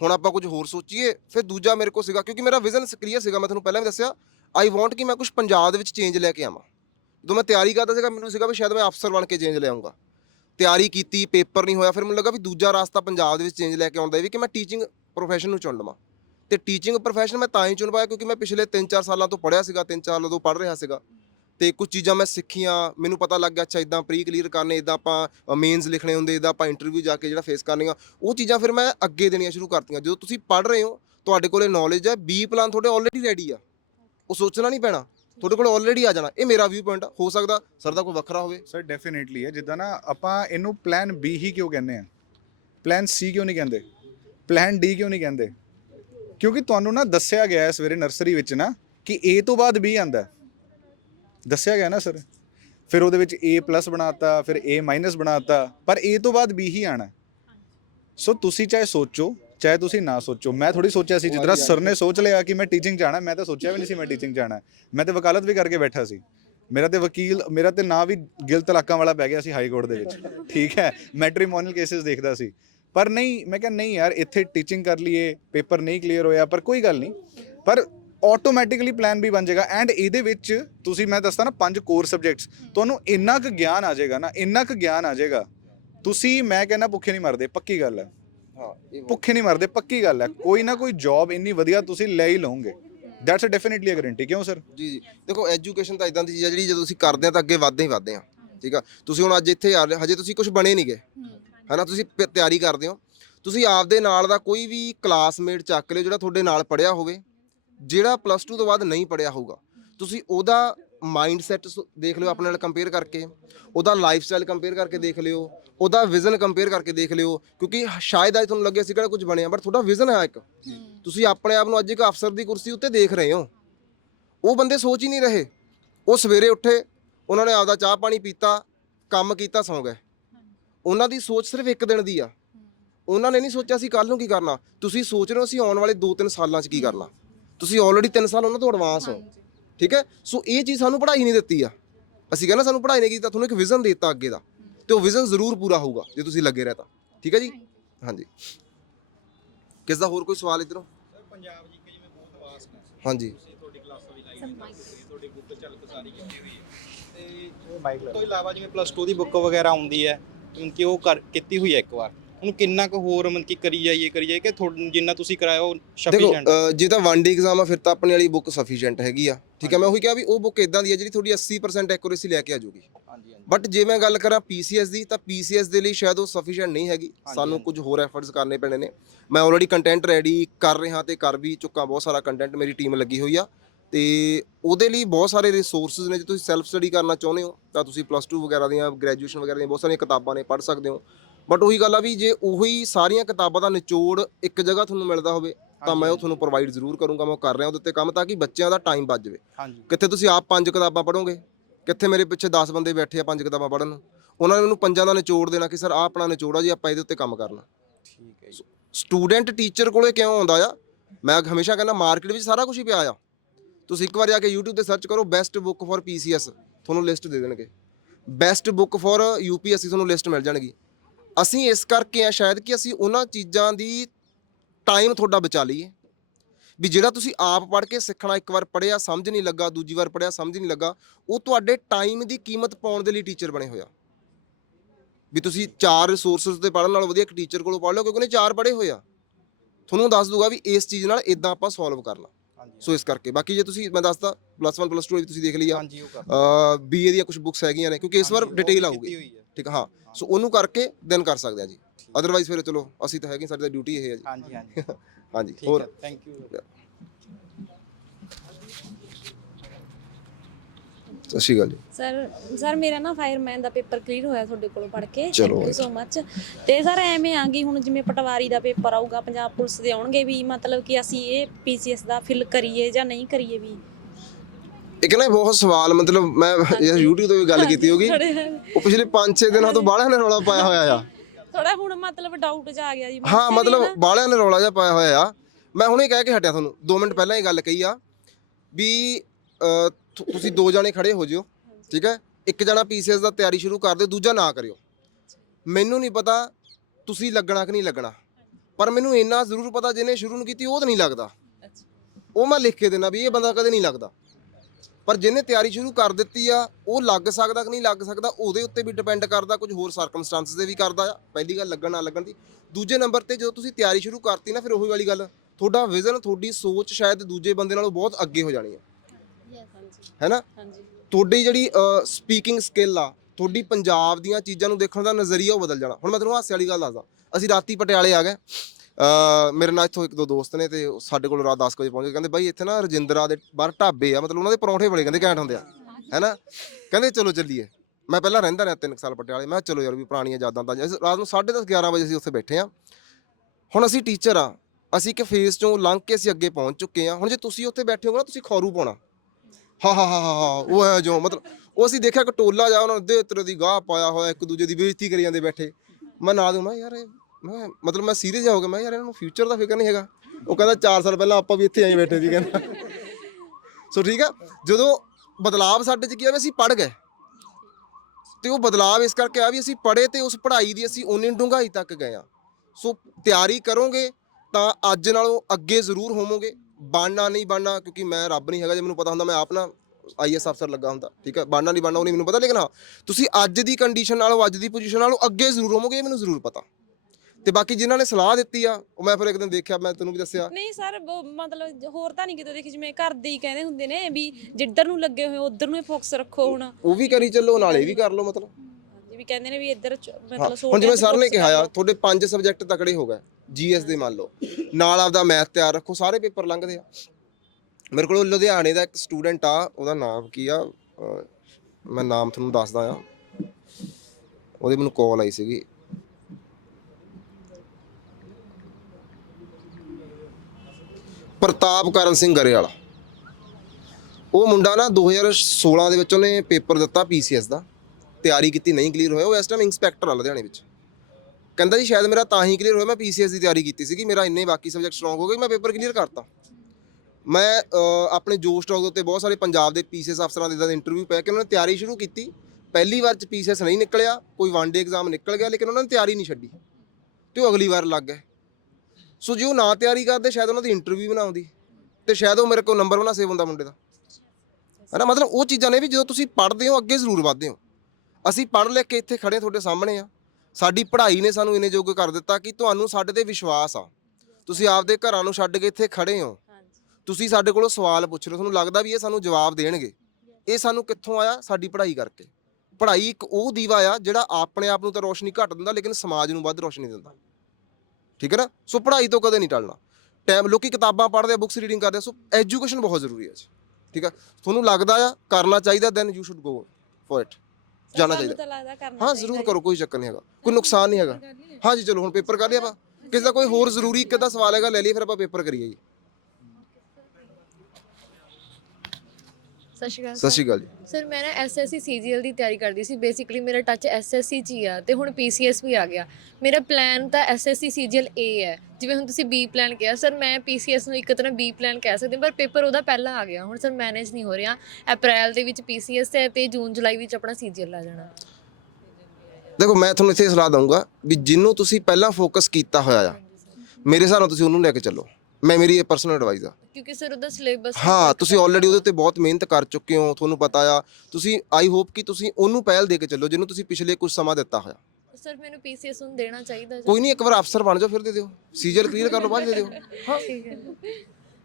ਹੁਣ ਆਪਾਂ ਕੁਝ ਹੋਰ ਸੋਚੀਏ ਫਿਰ ਦੂਜਾ ਮੇਰੇ ਕੋਲ ਸੀਗਾ ਕਿਉਂਕਿ ਮੇਰਾ ਵਿਜ਼ਨ ਕਲੀਅਰ ਸੀਗਾ ਮੈਂ ਤੁਹਾਨੂੰ ਪਹਿਲਾਂ ਵੀ ਦੱਸਿਆ ਆਈ ਵਾਂਟ ਕਿ ਮੈਂ ਕੁਝ ਪੰਜਾਬ ਦੇ ਵਿੱਚ ਚੇਂਜ ਲੈ ਕੇ ਆਵਾਂ। ਜਦੋਂ ਮੈਂ ਤਿਆਰੀ ਕਰਦਾ ਸੀਗਾ ਮੈਨੂੰ ਸੀਗਾ ਵੀ ਸ਼ਾਇਦ ਮੈਂ ਅਫਸਰ ਬਣ ਕੇ ਚੇਂਜ ਲਿਆਉਂਗਾ ਤਿਆਰੀ ਕੀਤੀ, ਪੇਪਰ ਨਹੀਂ ਹੋਇਆ, ਫਿਰ ਮੈਨੂੰ ਲੱਗਾ ਵੀ ਦੂਜਾ ਰਾਸਤਾ ਪੰਜਾਬ ਦੇ ਵਿੱਚ ਚੇਂਜ ਲੈ ਕੇ ਆਉਂਦਾ ਇਹ ਵੀ ਕਿ ਮੈਂ ਟੀਚਿੰਗ ਪ੍ਰੋਫੈਸ਼ਨ ਨੂੰ ਚੁਣ ਲਵਾਂ। ਤੇ ਟੀਚਿੰਗ ਪ੍ਰੋਫੈਸ਼ਨ ਮੈਂ ਤਾਂ ਹੀ ਚੁਣ ਪਾਇਆ ਕਿਉਂਕਿ ਮੈਂ ਪਿਛਲੇ 3-4 ਸਾਲਾਂ ਤੋਂ ਪੜ੍ਹਿਆ ਸੀਗਾ 3 ਸਾਲਾਂ ਤੋਂ ਪੜ੍ਹ ਰਿਹਾ ਸੀਗਾ। ਤੇ ਕੁਝ ਚੀਜ਼ਾਂ ਮੈਂ ਸਿੱਖੀਆਂ, ਮੈਨੂੰ ਪਤਾ ਲੱਗ ਗਿਆ, ਅੱਛਾ ਇਦਾਂ ਪ੍ਰੀ ਕਲੀਅਰ ਕਰਨੇ ਇਦਾਂ ਆਪਾਂ ਮੇਨਸ ਲਿਖਣੇ ਹੁੰਦੇ ਇਦਾਂ ਆਪਾਂ ਇੰਟਰਵਿਊ ਜਾ ਕੇ ਜਿਹੜਾ ਫੇਸ ਕਰਨੀਆਂ, ਉਹ ਚੀਜ਼ਾਂ ਫਿਰ ਮੈਂ ਅੱਗੇ ਦੇਣੀਆਂ ਸ਼ੁਰੂ ਕਰਤੀਆਂ। ਜਦੋਂ ਤੁਸੀਂ ਪੜ੍ਹ ਰਹੇ ਹੋ, ਤੁਹਾਡੇ ਕੋਲੇ ਨੌਲੇਜ ਹੈ ਬੀ ਪਲਾਨ ਤੁਹਾਡੇ ਆਲਰੇਡੀ ਰੈਡੀ ਆ। ਉਹ ਸੋਚਣਾ ਨਹੀਂ ਪੈਣਾ। ਤੁਹਾਡੇ ਕੋਲ ਆਲਰੇਡੀ ਆ ਜਾਣਾ। ਇਹ ਮੇਰਾ ਵਿਊ ਪੁਆਇੰਟ ਆ। ਹੋ ਸਕਦਾ ਸਰ ਦਾ ਕੋਈ ਵੱਖਰਾ ਹੋਵੇ। ਸਰ ਡੈਫੀਨਿਟਲੀ ਹੈ। ਜਿੱਦਾਂ ਨਾ ਆਪਾਂ ਇਹਨੂੰ ਪਲਾਨ ਬੀ ਹੀ ਕਿਉਂ ਕਹਿੰਦੇ ਆ ਪਲਾਨ ਸੀ ਕਿਉਂ ਨਹੀਂ ਕਹਿੰਦੇ? ਪਲਾਨ ਡੀ ਕਿਉਂ ਨਹੀਂ ਕਹਿੰਦੇ? ਕਿਉਂਕਿ ਤੁਹਾਨੂੰ ਨਾ ਦੱਸਿਆ ਗਿਆ ਹੈ ਸਵੇਰੇ ਨਰਸਰੀ ਵਿੱਚ ਨਾ ਕਿ A ਤੋਂ ਬਾਅਦ B ਆਂਦਾ ਦੱਸਿਆ ਗਿਆ ਨਾ ਸਰ? ਫਿਰ ਉਹਦੇ ਵਿੱਚ A ਪਲੱਸ ਬਣਾਤਾ, ਫਿਰ A ਮਾਈਨਸ ਬਣਾਤਾ, ਪਰ A ਤੋਂ ਬਾਅਦ B ਹੀ ਆਣਾ ਸੋ ਤੁਸੀਂ ਚਾਹੇ ਸੋਚੋ ਚਾਹੇ ਤੁਸੀਂ ਨਾ ਸੋਚੋ। ਮੈਂ ਥੋੜੀ ਸੋਚਿਆ ਸੀ ਜਿੱਦਾਂ ਸਰ ਨੇ ਸੋਚ ਲਿਆ ਕਿ ਮੈਂ ਟੀਚਿੰਗ ਜਾਣਾ ਮੈਂ ਤਾਂ ਸੋਚਿਆ ਵੀ ਨਹੀਂ ਸੀ ਮੈਂ ਟੀਚਿੰਗ ਜਾਣਾ। ਮੈਂ ਤੇ ਵਕਾਲਤ ਵੀ ਕਰਕੇ ਬੈਠਾ ਸੀ। ਮੇਰਾ ਤੇ ਵਕੀਲ ਮੇਰਾ ਤੇ ਨਾਂ ਵੀ ਗਿਲ ਤਲਾਕਾਂ ਵਾਲਾ ਪੈ ਗਿਆ ਸੀ ਹਾਈ ਕੋਰਟ ਦੇ ਵਿੱਚ। ਠੀਕ ਹੈ ਮੈਟ੍ਰੀਮੋਨੀਅਲ ਕੇਸਿਸ ਦੇਖਦਾ ਸੀ। ਪਰ ਨਹੀਂ ਮੈਂ ਕਿਹਾ ਨਹੀਂ ਯਾਰ ਇੱਥੇ ਟੀਚਿੰਗ ਕਰ ਲਈਏ ਪੇਪਰ ਨਹੀਂ ਕਲੀਅਰ ਹੋਇਆ ਪਰ ਕੋਈ ਗੱਲ ਨਹੀਂ। ਪਰ ਆਟੋਮੈਟਿਕਲੀ ਪਲਾਨ ਵੀ ਬਣ ਜਾਏਗਾ। ਐਂਡ ਇਹਦੇ ਵਿੱਚ ਤੁਸੀਂ ਮੈਂ ਦੱਸਦਾ ਨਾ ਪੰਜ ਕੋਰ ਸਬਜੈਕਟਸ ਤੁਹਾਨੂੰ ਇੰਨਾ ਕੁ ਗਿਆਨ ਆ ਜਾਏਗਾ ਨਾ ਇੰਨਾ ਕੁ ਗਿਆਨ ਆ ਜਾਏਗਾ। ਤੁਸੀਂ ਮੈਂ ਕਹਿੰਦਾ ਭੁੱਖੇ ਨਹੀਂ ਮਰਦੇ ਪੱਕੀ ਗੱਲ ਹੈ। ਭੁੱਖੇ ਨਹੀਂ ਮਰਦੇ ਪੱਕੀ ਗੱਲ ਹੈ। ਕੋਈ ਨਾ ਕੋਈ ਜੌਬ ਇੰਨੀ ਵਧੀਆ ਤੁਸੀਂ ਲੈ ਹੀ ਲਓਗੇ। ਦੈਟਸ ਡੈਫੀਨਿਟਲੀ ਅ ਗਾਰੰਟੀ ਕਿਉਂ ਸਰ ਜੀ ਜੀ। ਦੇਖੋ ਐਜੂਕੇਸ਼ਨ ਤਾਂ ਇਦਾਂ ਦੀ ਚੀਜ਼ ਹੈ ਜਿਹੜੀ ਜਦੋਂ ਤੁਸੀਂ ਕਰਦੇ ਆ ਤਾਂ ਅੱਗੇ ਵਧਦੇ ਹੀ ਵਧਦੇ ਆ ਠੀਕ ਆ? ਤੁਸੀਂ ਹੁਣ ਅੱਜ ਇੱਥੇ ਆ ਰਹੇ ਹਜੇ ਤੁਸੀਂ ਕੁਝ ਬਣੇ ਨਹੀਂਗੇ ਹਨਾ ਤੁਸੀਂ ਪ- ਤਿਆਰੀ ਕਰਦੇ ਹੋ। ਤੁਸੀਂ ਆਪਦੇ ਨਾਲ ਦਾ ਕੋਈ ਵੀ ਕਲਾਸਮੇਟ ਚੱਕ ਲਿਓ ਜਿਹੜਾ ਤੁਹਾਡੇ ਨਾਲ ਪੜਿਆ ਹੋਵੇ ਜਿਹੜਾ ਪਲੱਸ 2 ਤੋਂ ਬਾਅਦ ਨਹੀਂ ਪੜਿਆ ਹੋਊਗਾ। ਤੁਸੀਂ ਉਹਦਾ ਮਾਈਂਡ ਸੈਟ ਦੇਖ ਲਿਓ ਆਪਣੇ ਨਾਲ ਕੰਪੇਅਰ ਕਰਕੇ। ਉਹਦਾ ਲਾਈਫ ਸਟਾਈਲ ਕੰਪੇਅਰ ਕਰਕੇ ਦੇਖ ਲਿਓ। ਉਹਦਾ ਵਿਜ਼ਨ ਕੰਪੇਅਰ ਕਰਕੇ ਦੇਖ ਲਿਓ, ਕਿਉਂਕਿ ਸ਼ਾਇਦ ਅੱਜ ਤੁਹਾਨੂੰ ਲੱਗੇ ਸੀ ਕਿਹੜਾ ਕੁਝ ਬਣਿਆ ਬਟ ਤੁਹਾਡਾ ਵਿਜ਼ਨ ਹੈ ਇੱਕ। ਤੁਸੀਂ ਆਪਣੇ ਆਪ ਨੂੰ ਅੱਜ ਇੱਕ ਅਫਸਰ ਦੀ ਕੁਰਸੀ ਉੱਤੇ ਦੇਖ ਰਹੇ ਹੋ। ਉਹ ਬੰਦੇ ਸੋਚ ਹੀ ਨਹੀਂ ਰਹੇ। ਉਹ ਸਵੇਰੇ ਉੱਠੇ, ਉਹਨਾਂ ਨੇ ਆਪਦਾ ਚਾਹ ਪਾਣੀ ਪੀਤਾ, ਕੰਮ ਕੀਤਾ, ਸੌਂ ਗਏ। ਉਹਨਾਂ ਦੀ ਸੋਚ ਸਿਰਫ ਇੱਕ ਦਿਨ ਦੀ ਆ। ਉਹਨਾਂ ਨੇ ਨਹੀਂ ਸੋਚਿਆ ਸੀ ਕੱਲ ਨੂੰ ਕੀ ਕਰਨਾ। ਤੁਸੀਂ ਸੋਚ ਰਹੇ ਹੋ ਅਸੀਂ ਆਉਣ ਵਾਲੇ 2-3 ਸਾਲਾਂ 'ਚ ਕੀ ਕਰਨਾ। ਤੁਸੀਂ ਆਲਰੇਡੀ 3 ਸਾਲ ਉਹਨਾਂ ਤੋਂ ਐਡਵਾਂਸ ਹੋ। ਠੀਕ ਹੈ? ਸੋ ਇਹ ਚੀਜ਼ ਸਾਨੂੰ ਪੜ੍ਹਾਈ ਨਹੀਂ ਦਿੱਤੀ ਆ। ਅਸੀਂ ਕਹਿੰਦਾ ਸਾਨੂੰ ਪੜ੍ਹਾਈ ਨਹੀਂ ਕੀਤੀ, ਤੁਹਾਨੂੰ ਇੱਕ ਵਿਜ਼ਨ ਦਿੱਤਾ ਅੱਗੇ ਦਾ। ਤੇ ਉਹ ਵਿਜ਼ਨ ਜ਼ਰੂਰ ਪੂਰਾ ਹੋਊਗਾ ਜੇ ਤੁਸੀਂ ਲੱਗੇ ਰਹੇ ਤਾਂ। ਠੀਕ ਹੈ ਜੀ? ਹਾਂਜੀ। ਕਿਸ ਦਾ ਹੋਰ ਕੋਈ ਸਵਾਲ ਇਧਰੋਂ? ਪੰਜਾਬ ਜੀ ਜਿਵੇਂ ਬਹੁਤ ਵਾਸਟ ਹੈ ਹਾਂਜੀ। ਤੁਹਾਡੀ ਕਲਾਸਾਂ ਵੀ ਲਾਈ ਤੁਹਾਡੀ ਬੁੱਕ ਚੱਲ ਸਾਰੀ ਕੀਤੀ ਹੋਈ ਹੈ। ਤੇ ਤੋਂ ਇਲਾਵਾ ਜਿਵੇਂ ਪਲੱਸ 2 ਦੀ ਬੁੱਕ ਵਗੈਰਾ ਆਉਂਦੀ ਹੈ ਕਿਉਂਕਿ ਉਹ ਕਰ ਕੀਤੀ ਹੋਈ ਹੈ ਇੱਕ ਵਾਰ? ਹੁਣ ਕਿੰਨਾ ਕੁ ਹੋਰ ਮਤਲਬ ਕਿ ਕਰੀ ਜਾਈਏ ਕਰੀ ਜਾਈਏ ਕਿ ਤੁਹਾਡਾ ਜਿੰਨਾ ਤੁਸੀਂ ਕਰਾਇਆ ਉਹ ਦੇਖੋ ਸਫੀਸ਼ੀਐਂਟ ਅ, ਜੇ ਤਾਂ ਵਨ ਡੇ ਐਗਜ਼ਾਮ ਆ ਫਿਰ ਤਾਂ ਆਪਣੇ ਵਾਲੀ ਬੁੱਕ ਸਫੀਸ਼ੀਐਂਟ ਹੈਗੀ ਆ। ਠੀਕ ਹੈ ਮੈਂ ਉਹੀ ਕਿਹਾ ਵੀ ਉਹ ਬੁੱਕ ਇਦਾਂ ਦੀ ਹੈ ਜਿਹੜੀ ਤੁਹਾਡੀ 80% ਐਕੂਰੇਸੀ ਲੈ ਕੇ ਆ ਜਾਊਗੀ। ਹਾਂਜੀ ਹਾਂਜੀ। ਬਟ ਜੇ ਮੈਂ ਗੱਲ ਕਰਾਂ ਪੀਸੀਐਸ ਦੀ ਤਾਂ ਪੀਸੀਐਸ ਦੇ ਲਈ ਸ਼ਾਇਦ ਉਹ ਸਫੀਸ਼ੀਐਂਟ ਨਹੀਂ ਹੈਗੀ। ਹਾਂਜੀ, ਸਾਨੂੰ ਹਾਂਜੀ। ਕੁਝ ਹੋਰ ਐਫਰਟਸ ਕਰਨੇ ਪੈਣੇ ਨੇ। ਮੈਂ ਆਲਰੇਡੀ ਕੰਟੈਂਟ ਰੈਡੀ ਕਰ ਰਿਹਾ ਤੇ ਕਰ ਵੀ ਚੁੱਕਾ ਬਹੁਤ ਸਾਰਾ ਕੰਟੈਂਟ ਮੇਰੀ ਟੀਮ ਲੱਗੀ ਹੋਈ ਆ। ਤੇ ਉਹਦੇ ਲਈ ਬਹੁਤ ਸਾਰੇ ਰਿਸੋਰਸਸ ਨੇ ਜੇ ਤੁਸੀਂ ਸੈਲਫ ਸਟੱਡੀ ਕਰਨਾ ਚਾਹੁੰਦੇ ਹੋ ਤਾਂ ਤੁਸੀਂ ਪਲੱਸ 2 ਵਗੈਰਾ ਦੀਆਂ ਗ੍ਰੈਜੂਏਸ਼ਨ ਵਗੈਰਾ ਦੀਆਂ ਬਹੁਤ ਸਾਰੀਆਂ ਕਿਤਾਬਾਂ ਨੇ ਪੜ੍ਹ ਸਕਦੇ ਹੋ। ਬਟ ਉਹੀ ਗੱਲ ਆ ਵੀ ਜੇ ਉਹੀ ਸਾਰੀਆਂ ਕਿਤਾਬਾਂ ਦਾ ਨਿਚੋੜ ਇੱਕ ਜਗ੍ਹਾ ਤੁਹਾਨੂੰ ਮਿਲਦਾ ਹੋਵੇ ਤਾਂ ਮੈਂ ਉਹ ਤੁਹਾਨੂੰ ਪ੍ਰੋਵਾਈਡ ਜ਼ਰੂਰ ਕਰੂੰਗਾ ਮੈਂ ਉਹ ਕਰ ਰਿਹਾ ਉਹਦੇ ਉੱਤੇ ਕੰਮ ਤਾਂ ਕਿ ਬੱਚਿਆਂ ਦਾ ਟਾਈਮ ਬਚ ਜਾਵੇ। ਹਾਂਜੀ। ਕਿੱਥੇ ਤੁਸੀਂ ਆਪ ਪੰਜ ਕਿਤਾਬਾਂ ਪੜੋਗੇ ਕਿੱਥੇ ਮੇਰੇ ਪਿੱਛੇ 10 ਬੰਦੇ ਬੈਠੇ ਆ ਪੰਜ ਕਿਤਾਬਾਂ ਪੜਨ ਨੂੰ? ਉਹਨਾਂ ਨੇ ਮੈਨੂੰ ਪੰਜਾਂ ਦਾ ਨਿਚੋੜ ਦੇਣਾ ਕਿ ਸਰ ਆਹ ਆਪਣਾ ਨਿਚੋੜ ਆ ਜੀ ਆਪਾਂ ਇਹਦੇ ਉੱਤੇ ਕੰਮ ਕਰਨਾ। ਠੀਕ ਹੈ ਜੀ। ਸਟੂਡੈਂਟ ਟੀਚਰ ਕੋਲੇ ਕਿਉਂ ਆਉਂਦਾ ਆ? ਮੈਂ ਹਮੇਸ਼ਾ ਕਹਿੰਦਾ ਮਾਰਕੀਟ ਵਿੱਚ ਸਾਰਾ ਕੁਝ ਹੀ ਪਿਆ ਆ। ਤੁਸੀਂ ਇੱਕ ਵਾਰੀ ਆ ਕੇ YouTube ਤੇ ਸਰਚ ਕਰੋ ਬੈਸਟ ਬੁੱਕ ਫॉर ਪੀਸੀਐਸ ਤੁਹਾਨੂੰ ਲਿਸਟ ਦੇ ਦੇਣਗੇ। ਬੈਸਟ ਬੁੱਕ ਫॉर ਯੂਪੀਐਸਸੀ ਤੁਹਾਨੂੰ ਲਿਸਟ ਮਿਲ ਜਾਣਗੀ। ਅਸੀਂ ਇਸ ਕਰਕੇ ਆ ਸ਼ਾਇਦ ਕਿ ਅਸੀਂ ਉਹਨਾਂ ਚੀਜ਼ਾਂ ਦੀ ਟਾਈਮ ਤੁਹਾਡਾ ਬਚਾ ਲਈਏ। ਵੀ ਜਿਹੜਾ ਤੁਸੀਂ ਆਪ ਪੜ੍ਹ ਕੇ ਸਿੱਖਣਾ ਇੱਕ ਵਾਰ ਪੜ੍ਹਿਆ ਸਮਝ ਨਹੀਂ ਲੱਗਾ ਦੂਜੀ ਵਾਰ ਪੜ੍ਹਿਆ ਸਮਝ ਨਹੀਂ ਲੱਗਾ ਉਹ ਤੁਹਾਡੇ ਟਾਈਮ ਦੀ ਕੀਮਤ ਪਾਉਣ ਦੇ ਲਈ ਟੀਚਰ ਬਣੇ ਹੋਇਆ ਵੀ ਤੁਸੀਂ ਚਾਰ ਰਿਸੋਰਸਸ ਤੇ ਪੜ੍ਹਨ ਨਾਲੋਂ ਵਧੀਆ ਇੱਕ ਟੀਚਰ ਕੋਲੋਂ ਪੜ੍ਹ ਲਓ ਕਿਉਂਕਿ ਉਹਨੇ ਚਾਰ ਪੜ੍ਹੇ ਹੋਏ ਆ। ਤੁਹਾਨੂੰ ਦੱਸ ਦੂਗਾ ਵੀ ਇਸ ਚੀਜ਼ ਨਾਲ ਇਦਾਂ ਆਪਾਂ ਸੋਲਵ ਕਰਨਾ ਹਾਂਜੀ ਸੋ ਇਸ ਕਰਕੇ ਬਾਕੀ ਜੇ ਤੁਸੀਂ ਮੈਂ ਦੱਸਦਾ ਪਲੱਸ 1 ਪਲੱਸ 2 ਵੀ ਤੁਸੀਂ ਦੇਖ ਲਈ ਆ। ਕਰ ਬੀਏ ਦੀਆਂ ਕੁਝ ਬੁੱਕਸ ਹੈਗੀਆਂ ਨੇ ਕਿਉਂਕਿ ਇਸ ਵਾਰ ਡਿਟੇਲ ਆਊਗੀ। ਠੀਕ ਆ, ਹਾਂ। ਸੋ ਉਹਨੂੰ ਕਰਕੇ ਦੈਨ ਕਰ ਸਕਦੇ ਆ ਜੀ ਅਦਰਵਾਈਜ਼ ਫਿਰ ਚਲੋ ਅਸੀਂ ਤਾਂ ਹੈਗੇ ਸਾਡੀ ਤਾਂ ਡਿਊਟੀ ਇਹ ਹੈ ਜੀ। ਹਾਂਜੀ ਹਾਂਜੀ। (laughs) ਹਾਂਜੀ ਠੀਕ ਹੋਰ? ਹੈ ਥੈਂਕ ਯੂ ਸਤਿ ਸ਼੍ਰੀ ਅਕਾਲ ਜੀ। ਸਰ ਸਰ ਮੇਰਾ ਨਾ ਫਾਇਰਮੈਨ ਦਾ ਪੇਪਰ ਕਲੀਅਰ ਹੋਇਆ ਤੁਹਾਡੇ ਕੋਲੋਂ ਪੜ੍ਹ ਕੇ। ਚਲੋ ਥੈਂਕ ਯੂ ਸੋ ਮੱਚ ਤੇ ਸਰ ਐਵੇਂ ਆਂਗੀ ਹੁਣ ਜਿਵੇਂ ਪਟਵਾਰੀ ਦਾ ਪੇਪਰ ਆਊਗਾ ਪੰਜਾਬ ਪੁਲਿਸ ਦੇ ਆਉਣਗੇ ਵੀ ਮਤਲਬ ਕਿ ਅਸੀਂ ਇਹ ਪੀਸੀਐਸ ਦਾ ਫਿਲ ਕਰੀਏ ਜਾਂ ਨਹੀਂ ਕਰੀਏ ਵੀ? ਇੱਕ ਨਾ ਇਹ ਬਹੁਤ ਸਵਾਲ ਮਤਲਬ ਮੈਂ YouTube ਤੇ ਵੀ ਗੱਲ ਕੀਤੀ ਹੋਗੀ। ਉਹ ਪਿਛਲੇ 5-6 ਦਿਨਾਂ ਤੋਂ ਬਾਹਲਿਆਂ ਨੇ ਰੌਲਾ ਪਾਇਆ ਹੋਇਆ ਆ। ਥੋੜਾ ਹੁਣ ਮਤਲਬ ਡਾਊਟ ਜਾ ਆ ਗਿਆ ਜੀ ਹਾਂ 'ਚ ਮਤਲਬ। ਬਾਹਲਿਆਂ ਨੇ ਰੌਲਾ ਜਿਹਾ ਪਾਇਆ ਹੋਇਆ ਆ। ਮੈਂ ਹੁਣੇ ਕਹਿ ਕੇ ਹਟਿਆ ਤੁਹਾਨੂੰ 2 ਮਿੰਟ ਪਹਿਲਾਂ ਇਹ ਗੱਲ ਕਹੀ ਆ ਵੀ ਅਹ, ਤੁ- ਤੁਸੀਂ ਦੋ ਜਾਣੇ ਖੜੇ ਹੋ ਜਿਓ ਠੀਕ ਹੈ? ਇੱਕ ਜਣਾ ਪੀਸੀਐਸ ਦਾ ਤਿਆਰੀ ਸ਼ੁਰੂ ਕਰ ਦਿਓ ਦੂਜਾ ਨਾ ਕਰਿਓ। ਮੈਨੂੰ ਨਹੀਂ ਪਤਾ ਤੁਸੀਂ ਲੱਗਣਾ ਕਿ ਨਹੀਂ ਲੱਗਣਾ ਪਰ ਮੈਨੂੰ ਇੰਨਾ ਜ਼ਰੂਰ ਪਤਾ ਜਿਹਨੇ ਸ਼ੁਰੂ ਨੂੰ ਕੀਤੀ ਉਹ ਤਾਂ ਨਹੀਂ ਲੱਗਦਾ। ਉਹ ਮੈਂ ਲਿਖ ਕੇ ਦੇਣਾ ਵੀ ਇਹ ਬੰਦਾ ਕਦੇ ਨਹੀਂ ਲੱਗਦਾ। ਪਰ ਜਿਹਨੇ ਤਿਆਰੀ ਸ਼ੁਰੂ ਕਰ ਦਿੱਤੀ ਆ, ਉਹ ਲੱਗ ਸਕਦਾ ਕਿ ਨਹੀਂ ਲੱਗ ਸਕਦਾ, ਉਹਦੇ ਉੱਤੇ ਵੀ ਡਿਪੈਂਡ ਕਰਦਾ, ਕੁਝ ਹੋਰ ਸਰਕਮਸਟੈਂਸਸ 'ਤੇ ਵੀ ਕਰਦਾ ਆ। ਪਹਿਲੀ ਗੱਲ ਲੱਗਣ ਨਾ ਲੱਗਣ ਦੀ। ਦੂਜੇ ਨੰਬਰ ਤੇ ਜਦੋਂ ਤੁਸੀਂ ਤਿਆਰੀ ਸ਼ੁਰੂ ਕਰਤੀ ਨਾ, ਫਿਰ ਉਹੀ ਵਾਲੀ ਗੱਲ, ਤੁਹਾਡਾ ਵਿਜ਼ਨ ਤੁਹਾਡੀ ਸੋਚ ਸ਼ਾਇਦ ਦੂਜੇ ਬੰਦੇ ਨਾਲੋਂ ਬਹੁਤ ਅੱਗੇ ਹੋ ਜਾਣੀ ਹੈ ਹੈਨਾ? ਤੁਹਾਡੀ ਜਿਹੜੀ ਸਪੀਕਿੰਗ ਸਕਿੱਲ ਆ, ਤੁਹਾਡੀ ਪੰਜਾਬ ਦੀਆਂ ਚੀਜ਼ਾਂ ਨੂੰ ਦੇਖਣ ਦਾ ਨਜ਼ਰੀਆ ਉਹ ਬਦਲ ਜਾਣਾ। ਹੁਣ ਮੈਂ ਤੁਹਾਨੂੰ ਹਾਸੇ ਵਾਲੀ ਗੱਲ ਦੱਸਦਾ। ਅਸੀਂ ਰਾਤੀ ਪਟਿਆਲੇ ਆ ਗਏ। ਮੇਰੇ ਨਾਲ ਇੱਥੋਂ ਇੱਕ ਦੋ ਦੋਸਤ ਨੇ ਤੇ ਉਹ ਸਾਡੇ ਕੋਲ ਰਾਤ 10 ਵਜੇ ਪਹੁੰਚ ਗਏ। ਕਹਿੰਦੇ ਬਾਈ ਇੱਥੇ ਨਾ ਰਜਿੰਦਰਾ ਦੇ ਬਾਹਰ ਢਾਬੇ ਆ ਮਤਲਬ ਉਹਨਾਂ ਦੇ ਪਰੌਂਠੇ ਬੜੇ ਕਹਿੰਦੇ ਘੈਂਟ ਹੁੰਦੇ ਆ ਹੈਨਾ? ਕਹਿੰਦੇ ਚਲੋ ਚੱਲੀਏ। ਮੈਂ ਪਹਿਲਾਂ ਰਹਿੰਦਾ ਰਿਹਾ 3 ਸਾਲ ਪਟਿਆਲੇ ਮੈਂ ਕਿਹਾ ਚਲੋ ਯਾਰ ਵੀ ਪੁਰਾਣੀਆਂ ਯਾਦਾਂ ਤਾਂ ਅਸੀਂ ਰਾਤ ਨੂੰ 10:30 11 ਵਜੇ ਅਸੀਂ ਉੱਥੇ ਬੈਠੇ ਆ ਹੁਣ ਅਸੀਂ ਟੀਚਰ ਆ ਅਸੀਂ ਇੱਕ ਫੇਸ ਚੋਂ ਲੰਘ ਕੇ ਅਸੀਂ ਅੱਗੇ ਪਹੁੰਚ ਚੁੱਕੇ ਆ ਹੁਣ ਜੇ ਤੁਸੀਂ ਉੱਥੇ ਬੈਠੇ ਹੋ ਨਾ ਤੁਸੀਂ ਖੌਰੂ ਪਾਉਣਾ। ਹਾਂ ਹਾਂ ਹਾਂ ਹਾਂ ਹਾਂ, ਉਹ ਹੈ ਜੋ ਮਤਲਬ ਉਹ ਅਸੀਂ ਦੇਖਿਆ ਕਿ ਟੋਲਾ ਜਾ ਉਹਨਾਂ ਨੇ ਦੇ ਤਰ੍ਹਾਂ ਦੀ ਗਾਹ ਪਾਇਆ ਹੋਇਆ ਇੱਕ ਦੂਜੇ ਦੀ ਬੇਇੱਜ਼ਤੀ ਕਰੀ ਜਾਂਦੇ ਬੈਠੇ। ਮੈਂ ਨਾ ਦੂੰ ਮੈਂ ਯਾਰ ਇਹ ਮੈਂ ਮਤਲਬ ਮੈਂ ਸੀਰੀਅਸ ਹੋ ਗਿਆ, ਮੈਂ ਯਾਰ ਇਹਨਾਂ ਨੂੰ ਫਿਊਚਰ ਦਾ ਫਿਕਰ ਨਹੀਂ ਹੈਗਾ। ਉਹ ਕਹਿੰਦਾ 4 ਸਾਲ ਪਹਿਲਾਂ ਆਪਾਂ ਵੀ ਇੱਥੇ ਆਏ ਬੈਠੇ ਸੀ, ਕਹਿੰਦਾ। ਸੋ ਠੀਕ ਆ? ਜਦੋਂ ਬਦਲਾਵ ਸਾਡੇ ਚ ਕੀ ਆ ਵੀ ਅਸੀਂ ਪੜ ਗਏ। ਤੇ ਉਹ ਬਦਲਾਵ ਇਸ ਕਰਕੇ ਆ ਵੀ ਅਸੀਂ ਪੜੇ ਤੇ ਉਸ ਪੜ੍ਹਾਈ ਦੀ ਅਸੀਂ ਉਨੀ ਡੂੰਘਾਈ ਤੱਕ ਗਏ ਆ। ਸੋ ਤਿਆਰੀ ਕਰੋਗੇ ਤਾਂ ਅੱਜ ਨਾਲੋਂ ਅੱਗੇ ਜ਼ਰੂਰ ਹੋਵੋਗੇ। ਬਣਨਾ ਨਹੀਂ ਬਣਨਾ, ਕਿਉਂਕਿ ਮੈਂ ਰੱਬ ਨਹੀਂ ਹੈਗਾ ਜੇ ਮੈਨੂੰ ਪਤਾ ਹੁੰਦਾ, ਮੈਂ ਆਪ ਨਾ ਆਈਐਸ ਅਫਸਰ ਲੱਗਾ ਹੁੰਦਾ, ਠੀਕ ਹੈ ਬਣਨਾ ਨਹੀਂ ਬਣਨਾ, ਉਹ ਨਹੀਂ ਮੈਨੂੰ ਪਤਾ, ਲੇਕਿਨ ਹਾਂ, ਤੁਸੀਂ ਅੱਜ ਦੀ ਕੰਡੀਸ਼ਨ ਨਾਲੋਂ, ਅੱਜ ਦੀ ਪੋਜੀਸ਼ਨ ਨਾਲੋਂ ਅੱਗੇ ਜ਼ਰੂਰ ਹੋਵੋਗੇ, ਇਹ ਮੈਨੂੰ ਜ਼ਰੂਰ ਪਤਾ। ਤੇ ਬਾਕੀ ਜਿਨ੍ਹਾਂ ਨੇ ਸਲਾਹ ਦਿੱਤੀ ਆ ਉਹ ਮੈਂ ਫਿਰ ਇੱਕ ਦਿਨ ਦੇਖਿਆ ਮੈਂ ਤੈਨੂੰ ਵੀ ਦੱਸਿਆ। ਨਹੀਂ ਸਰ ਮਤਲਬ ਹੋਰ ਤਾਂ ਨਹੀਂ ਕਿਤੇ ਦੇਖੀ ਜਿਵੇਂ ਘਰ ਦੇ ਹੀ ਕਹਿੰਦੇ ਹੁੰਦੇ ਨੇ ਵੀ ਜਿੱਧਰ ਨੂੰ ਲੱਗੇ ਹੋਏ ਉਧਰ ਨੂੰ ਹੀ ਫੋਕਸ ਰੱਖੋ ਹੁਣ। ਉਹ ਵੀ ਕਰੀ ਚੱਲੋ ਨਾਲ ਇਹ ਵੀ ਕਰ ਲਓ ਮਤਲਬ। ਹਾਂਜੀ ਵੀ ਕਹਿੰਦੇ ਨੇ ਵੀ ਇੱਧਰ ਚ- ਹਾਂ, ਮਤਲਬ ਸੋਚ ਹੁਣ ਜਿਵੇਂ ਸਰ ਨੇ ਕਿਹਾ ਆ। ਤੁਹਾਡੇ ਪੰਜ ਸਬਜੈਕਟ ਤਕੜੇ ਹੋ ਗਏ ਜੀਐਸ ਦੇ ਮੰਨ ਲਓ। ਨਾਲ ਆਪਦਾ ਮੈਥ ਤਿਆਰ ਰੱਖੋ ਸਾਰੇ ਪੇਪਰ ਲੰਘਦੇ ਆ। ਮੇਰੇ ਕੋਲ ਲੁਧਿਆਣੇ ਦਾ ਇੱਕ ਸਟੂਡੈਂਟ ਆ ਉਹਦਾ ਨਾਮ ਕੀ ਆ? ਅਹ, ਮੈਂ ਨਾਮ ਤੁਹਾਨੂੰ ਦੱਸਦਾ ਆ। ਉਹਦੀ ਮੈਨੂੰ ਕਾਲ ਆਈ ਸੀਗੀ। ਪ੍ਰਤਾਪ ਕਰਨ ਸਿੰਘ ਗਰੇਵਾਲਾ। ਉਹ ਮੁੰਡਾ ਨਾ 2016 ਦੇ ਵਿੱਚ ਉਹਨੇ ਪੇਪਰ ਦਿੱਤਾ ਪੀਸੀਐਸ ਦਾ। ਤਿਆਰੀ ਕੀਤੀ, ਨਹੀਂ ਕਲੀਅਰ ਹੋਇਆ। ਉਹ ਇਸ ਟਾਈਮ ਇੰਸਪੈਕਟਰ ਆ ਲੁਧਿਆਣੇ ਵਿੱਚ। ਕਹਿੰਦਾ ਜੀ, ਸ਼ਾਇਦ ਮੇਰਾ ਤਾਂ ਹੀ ਕਲੀਅਰ ਹੋਇਆ। ਮੈਂ ਪੀਸੀਐਸ ਦੀ ਤਿਆਰੀ ਕੀਤੀ ਸੀਗੀ। ਮੇਰਾ ਇੰਨੇ ਬਾਕੀ ਸਬਜੈਕਟ ਸਟਰੋਂਗ ਹੋ ਗਏ। ਮੈਂ ਪੇਪਰ ਕਲੀਅਰ ਕਰਤਾ। ਮੈਂ ਆਪਣੇ ਜੋਸ਼ ਸਟਾਕ ਦੇ ਉੱਤੇ ਬਹੁਤ ਸਾਰੇ ਪੰਜਾਬ ਦੇ ਪੀਸੀਐਸ ਅਫਸਰਾਂ ਦੇ ਇਦਾਂ ਇੰਟਰਵਿਊ ਪੈ ਕਿ ਉਹਨਾਂ ਨੇ ਤਿਆਰੀ ਸ਼ੁਰੂ ਕੀਤੀ। ਪਹਿਲੀ ਵਾਰ ਚ ਪੀਸੀਐਸ ਨਹੀਂ ਨਿਕਲਿਆ। ਕੋਈ ਵਨ ਡੇ ਐਗਜ਼ਾਮ ਨਿਕਲ ਗਿਆ, ਲੇਕਿਨ ਉਹਨਾਂ ਨੇ ਤਿਆਰੀ ਨਹੀਂ ਛੱਡੀ। ਤੇ ਉਹ ਅਗਲੀ ਵਾਰ ਲੱਗ ਗਏ। ਸੋ ਜੇ ਉਹ ਨਾ ਤਿਆਰੀ ਕਰਦੇ, ਸ਼ਾਇਦ ਉਹਨਾਂ ਦੀ ਇੰਟਰਵਿਊ ਬਣਾਉਂਦੀ ਤੇ ਸ਼ਾਇਦ ਉਹ ਮੇਰੇ ਕੋਲ ਨੰਬਰ ਬਣਾ ਸੇਵ ਹੁੰਦਾ ਮੁੰਡੇ ਦਾ। ਹੈ ਨਾ ਮਤਲਬ ਉਹ ਚੀਜ਼ਾਂ ਨੇ ਵੀ ਜਦੋਂ ਤੁਸੀਂ ਪੜ੍ਹਦੇ ਹੋ, ਅੱਗੇ ਜ਼ਰੂਰ ਵਧਦੇ ਹੋ। ਅਸੀਂ ਪੜ੍ਹ ਲਿਖ ਕੇ ਇੱਥੇ ਖੜੇ ਤੁਹਾਡੇ ਸਾਹਮਣੇ ਆ। ਸਾਡੀ ਪੜ੍ਹਾਈ ਨੇ ਸਾਨੂੰ ਇੰਨੇ ਯੋਗ ਕਰ ਦਿੱਤਾ ਕਿ ਤੁਹਾਨੂੰ ਸਾਡੇ ਤੇ ਵਿਸ਼ਵਾਸ ਆ। ਤੁਸੀਂ ਆਪਦੇ ਘਰਾਂ ਨੂੰ ਛੱਡ ਕੇ ਇੱਥੇ ਖੜੇ ਹੋ। ਤੁਸੀਂ ਸਾਡੇ ਕੋਲੋਂ ਸਵਾਲ ਪੁੱਛ ਰਹੇ ਹੋ, ਤੁਹਾਨੂੰ ਲੱਗਦਾ ਵੀ ਇਹ ਸਾਨੂੰ ਜਵਾਬ ਦੇਣਗੇ। ਇਹ ਸਾਨੂੰ ਕਿੱਥੋਂ ਆਇਆ? ਸਾਡੀ ਪੜ੍ਹਾਈ ਕਰਕੇ। ਪੜ੍ਹਾਈ ਇੱਕ ਉਹ ਦੀਵਾ ਆ ਜਿਹੜਾ ਆਪਣੇ ਆਪ ਨੂੰ ਤਾਂ ਰੋਸ਼ਨੀ ਘੱਟ ਦਿੰਦਾ, ਲੇਕਿਨ ਸਮਾਜ ਨੂੰ ਵੱਧ ਰੋਸ਼ਨੀ ਦਿੰਦਾ। ਠੀਕ ਹੈ ਨਾ? ਸੋ ਪੜ੍ਹਾਈ ਤੋਂ ਕਦੇ ਨਹੀਂ ਟਲਣਾ। ਟਾਈਮ ਲੋਕੀ ਕਿਤਾਬਾਂ ਪੜ੍ਹਦੇ ਆ ਬੁੱਕਸ ਰੀਡਿੰਗ ਕਰਦੇ ਆ ਸੋ ਐਜੂਕੇਸ਼ਨ ਬਹੁਤ ਜ਼ਰੂਰੀ ਹੈ ਜੀ। ਠੀਕ ਹੈ? ਤੁਹਾਨੂੰ ਲੱਗਦਾ ਆ ਕਰਨਾ ਚਾਹੀਦਾ then you should go for it ਜਾਣਾ ਚਾਹੀਦਾ। ਹਾਂ ਜ਼ਰੂਰ। ਕਰੋ ਕੋਈ ਚੱਕਰ ਨਹੀਂ ਹੈਗਾ। ਕੋਈ ਨੁਕਸਾਨ ਨਹੀਂ ਹੈਗਾ। ਹਾਂ ਜੀ ਚਲੋ ਹੁਣ ਪੇਪਰ ਕਰ ਲਿਆ ਆਪਾਂ। ਕਿਸੇ ਦਾ ਕੋਈ ਹੋਰ ਜ਼ਰੂਰੀ ਇੱਕ ਅੱਧਾ ਸਵਾਲ ਹੈਗਾ ਲੈ ਲਈਏ ਫਿਰ ਆਪਾਂ ਪੇਪਰ ਕਰੀਏ ਜੀ। ਸਤਿ ਸ਼੍ਰੀ ਅਕਾਲ ਸਤਿ ਸ਼੍ਰੀ ਅਕਾਲ ਜੀ। ਸਰ ਮੈਂ ਨਾ ਐਸਐਸਸੀ ਸੀਜੀਐਲ ਦੀ ਤਿਆਰੀ ਕਰਦੀ ਸੀ। ਬੇਸਿਕਲੀ ਮੇਰਾ ਟੱਚ ਐਸਐਸਸੀ ਚ ਹੀ ਆ ਤੇ ਹੁਣ ਪੀਸੀਐਸ ਵੀ ਆ ਗਿਆ। ਮੇਰਾ ਪਲਾਨ ਤਾਂ ਐਸਐਸਸੀ ਸੀਜੀਐਲ ਏ ਹੈ। ਜਿਵੇਂ ਹੁਣ ਤੁਸੀਂ ਬੀ ਪਲਾਨ ਕਿਹਾ ਸਰ ਮੈਂ ਪੀਸੀਐਸ ਨੂੰ ਇੱਕ ਤਰ੍ਹਾਂ ਬੀ ਪਲਾਨ ਕਹਿ ਸਕਦੀ ਹਾਂ, ਪਰ ਪੇਪਰ ਉਹਦਾ ਪਹਿਲਾਂ ਆ ਗਿਆ। ਹੁਣ ਸਰ ਮੈਨੇਜ ਨਹੀਂ ਹੋ ਰਿਹਾ। ਅਪ੍ਰੈਲ ਦੇ ਵਿੱਚ ਪੀਸੀਐਸ ਹੈ ਤੇ ਜੂਨ ਜੁਲਾਈ ਵਿੱਚ ਆਪਣਾ ਸੀਜੀਐਲ ਆ ਜਾਣਾ। ਦੇਖੋ ਮੈਂ ਤੁਹਾਨੂੰ ਇੱਥੇ ਸਲਾਹ ਦਊਂਗਾ ਵੀ ਜਿਹਨੂੰ ਤੁਸੀਂ ਪਹਿਲਾਂ ਫੋਕਸ ਕੀਤਾ ਹੋਇਆ ਆ ਮੇਰੇ ਹਿਸਾਬ ਨਾਲ ਤੁਸੀਂ ਉਹਨੂੰ ਲੈ ਕੇ ਚੱਲੋ। ਮੈਂ ਮੇਰੀ ਇਹ ਪਰਸਨਲ ਐਡਵਾਈਸ ਆ। ਕਿਉਂਕਿ ਸਰ ਉਹਦਾ ਸਿਲੇਬਸ ਹਾਂ ਤੁਸੀਂ ਆਲਰੇਡੀ ਉਹਦੇ ਉੱਤੇ ਬਹੁਤ ਮਿਹਨਤ ਕਰ ਚੁੱਕੇ ਹੋ ਤੁਹਾਨੂੰ ਪਤਾ ਆ। ਤੁਸੀਂ ਆਈ ਹੋਪ ਕਿ ਤੁਸੀਂ ਉਹਨੂੰ ਪਹਿਲ ਦੇ ਕੇ ਚੱਲੋ ਜਿਹਨੂੰ ਤੁਸੀਂ ਪਿਛਲੇ ਕੁਝ ਸਮਾਂ ਦਿੱਤਾ ਹੋਇਆ। ਸਰ ਮੈਨੂੰ ਪੀਸੀਐਸ ਨੂੰ ਦੇਣਾ ਚਾਹੀਦਾ ਜੀ ਕੋਈ ਨਹੀਂ ਇੱਕ ਵਾਰ ਅਫਸਰ ਬਣ ਜਾਓ ਫਿਰ ਦੇ ਦਿਓ। ਸੀਜਰ ਕਲੀਅਰ ਕਰ ਲਓ ਬਾਅਦ 'ਚ ਦੇ ਦਿਓ। ਹਾਂ (laughs) ਠੀਕ ਹੈ।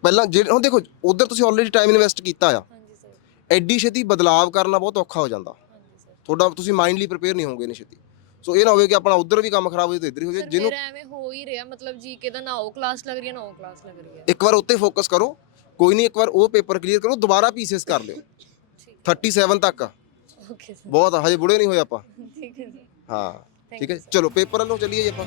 ਪਹਿਲਾਂ ਜਿਹੜੇ ਹੁਣ ਦੇਖੋ ਉਧਰ ਤੁਸੀਂ ਆਲਰੇਡੀ ਟਾਈਮ ਇਨਵੈਸਟ ਕੀਤਾ ਆ। ਹਾਂਜੀ ਸਰ ਐਡੀ ਛੇਤੀ ਬਦਲਾਵ ਕਰਨਾ ਬਹੁਤ ਔਖਾ ਹੋ ਜਾਂਦਾ। ਹਾਂਜੀ ਸਰ ਤੁਹਾਡਾ ਤੁਸੀਂ ਮਾਈਂਡਲੀ ਪ੍ਰਿਪੇਅਰ ਨਹੀਂ ਹੋਵੋਗੇ ਇੰਨੀ ਛੇਤੀ। ਸੋ ਇਹ ਨਾ ਹੋਵੇ ਕਿ ਆਪਣਾ ਉਧਰ ਵੀ ਕੰਮ ਖਰਾਬ ਹੋ ਜਾਏ ਤੇ ਇੱਧਰ ਹੀ ਸਰ ਜਿਹਨੂੰ ਐਵੇਂ ਹੋ ਹੀ ਰਿਹਾ ਮਤਲਬ ਜੀਕੇ ਦਾ ਨਾ ਉਹ ਕਲਾਸ ਲੱਗ ਰਹੀ ਹੈ ਨਾ ਉਹ ਕਲਾਸ ਲੱਗ ਰਹੀ ਹੈ। ਇੱਕ ਵਾਰ ਉੱਤੇ ਫੋਕਸ ਕਰੋ ਕੋਈ ਨਹੀਂ ਇੱਕ ਵਾਰ ਉਹ ਪੇਪਰ ਕਲੀਅਰ ਕਰੋ ਦੁਬਾਰਾ ਪੀਸੀਐਸ ਕਰ ਲਿਓ। 37 ਤੱਕ। ਆ। ਓਕੇ ਸਰ ਬਹੁਤ ਆ, ਹਜੇ ਬੁੜੇ ਨਹੀਂ ਹੋਏ ਆਪਾਂ। ਠੀਕ ਹੈ ਜੀ। ਹਾਂ ਠੀਕ ਹੈ ਚਲੋ ਪੇਪਰ ਵੱਲੋਂ ਚੱਲੀਏ ਜੀ ਆਪਾਂ।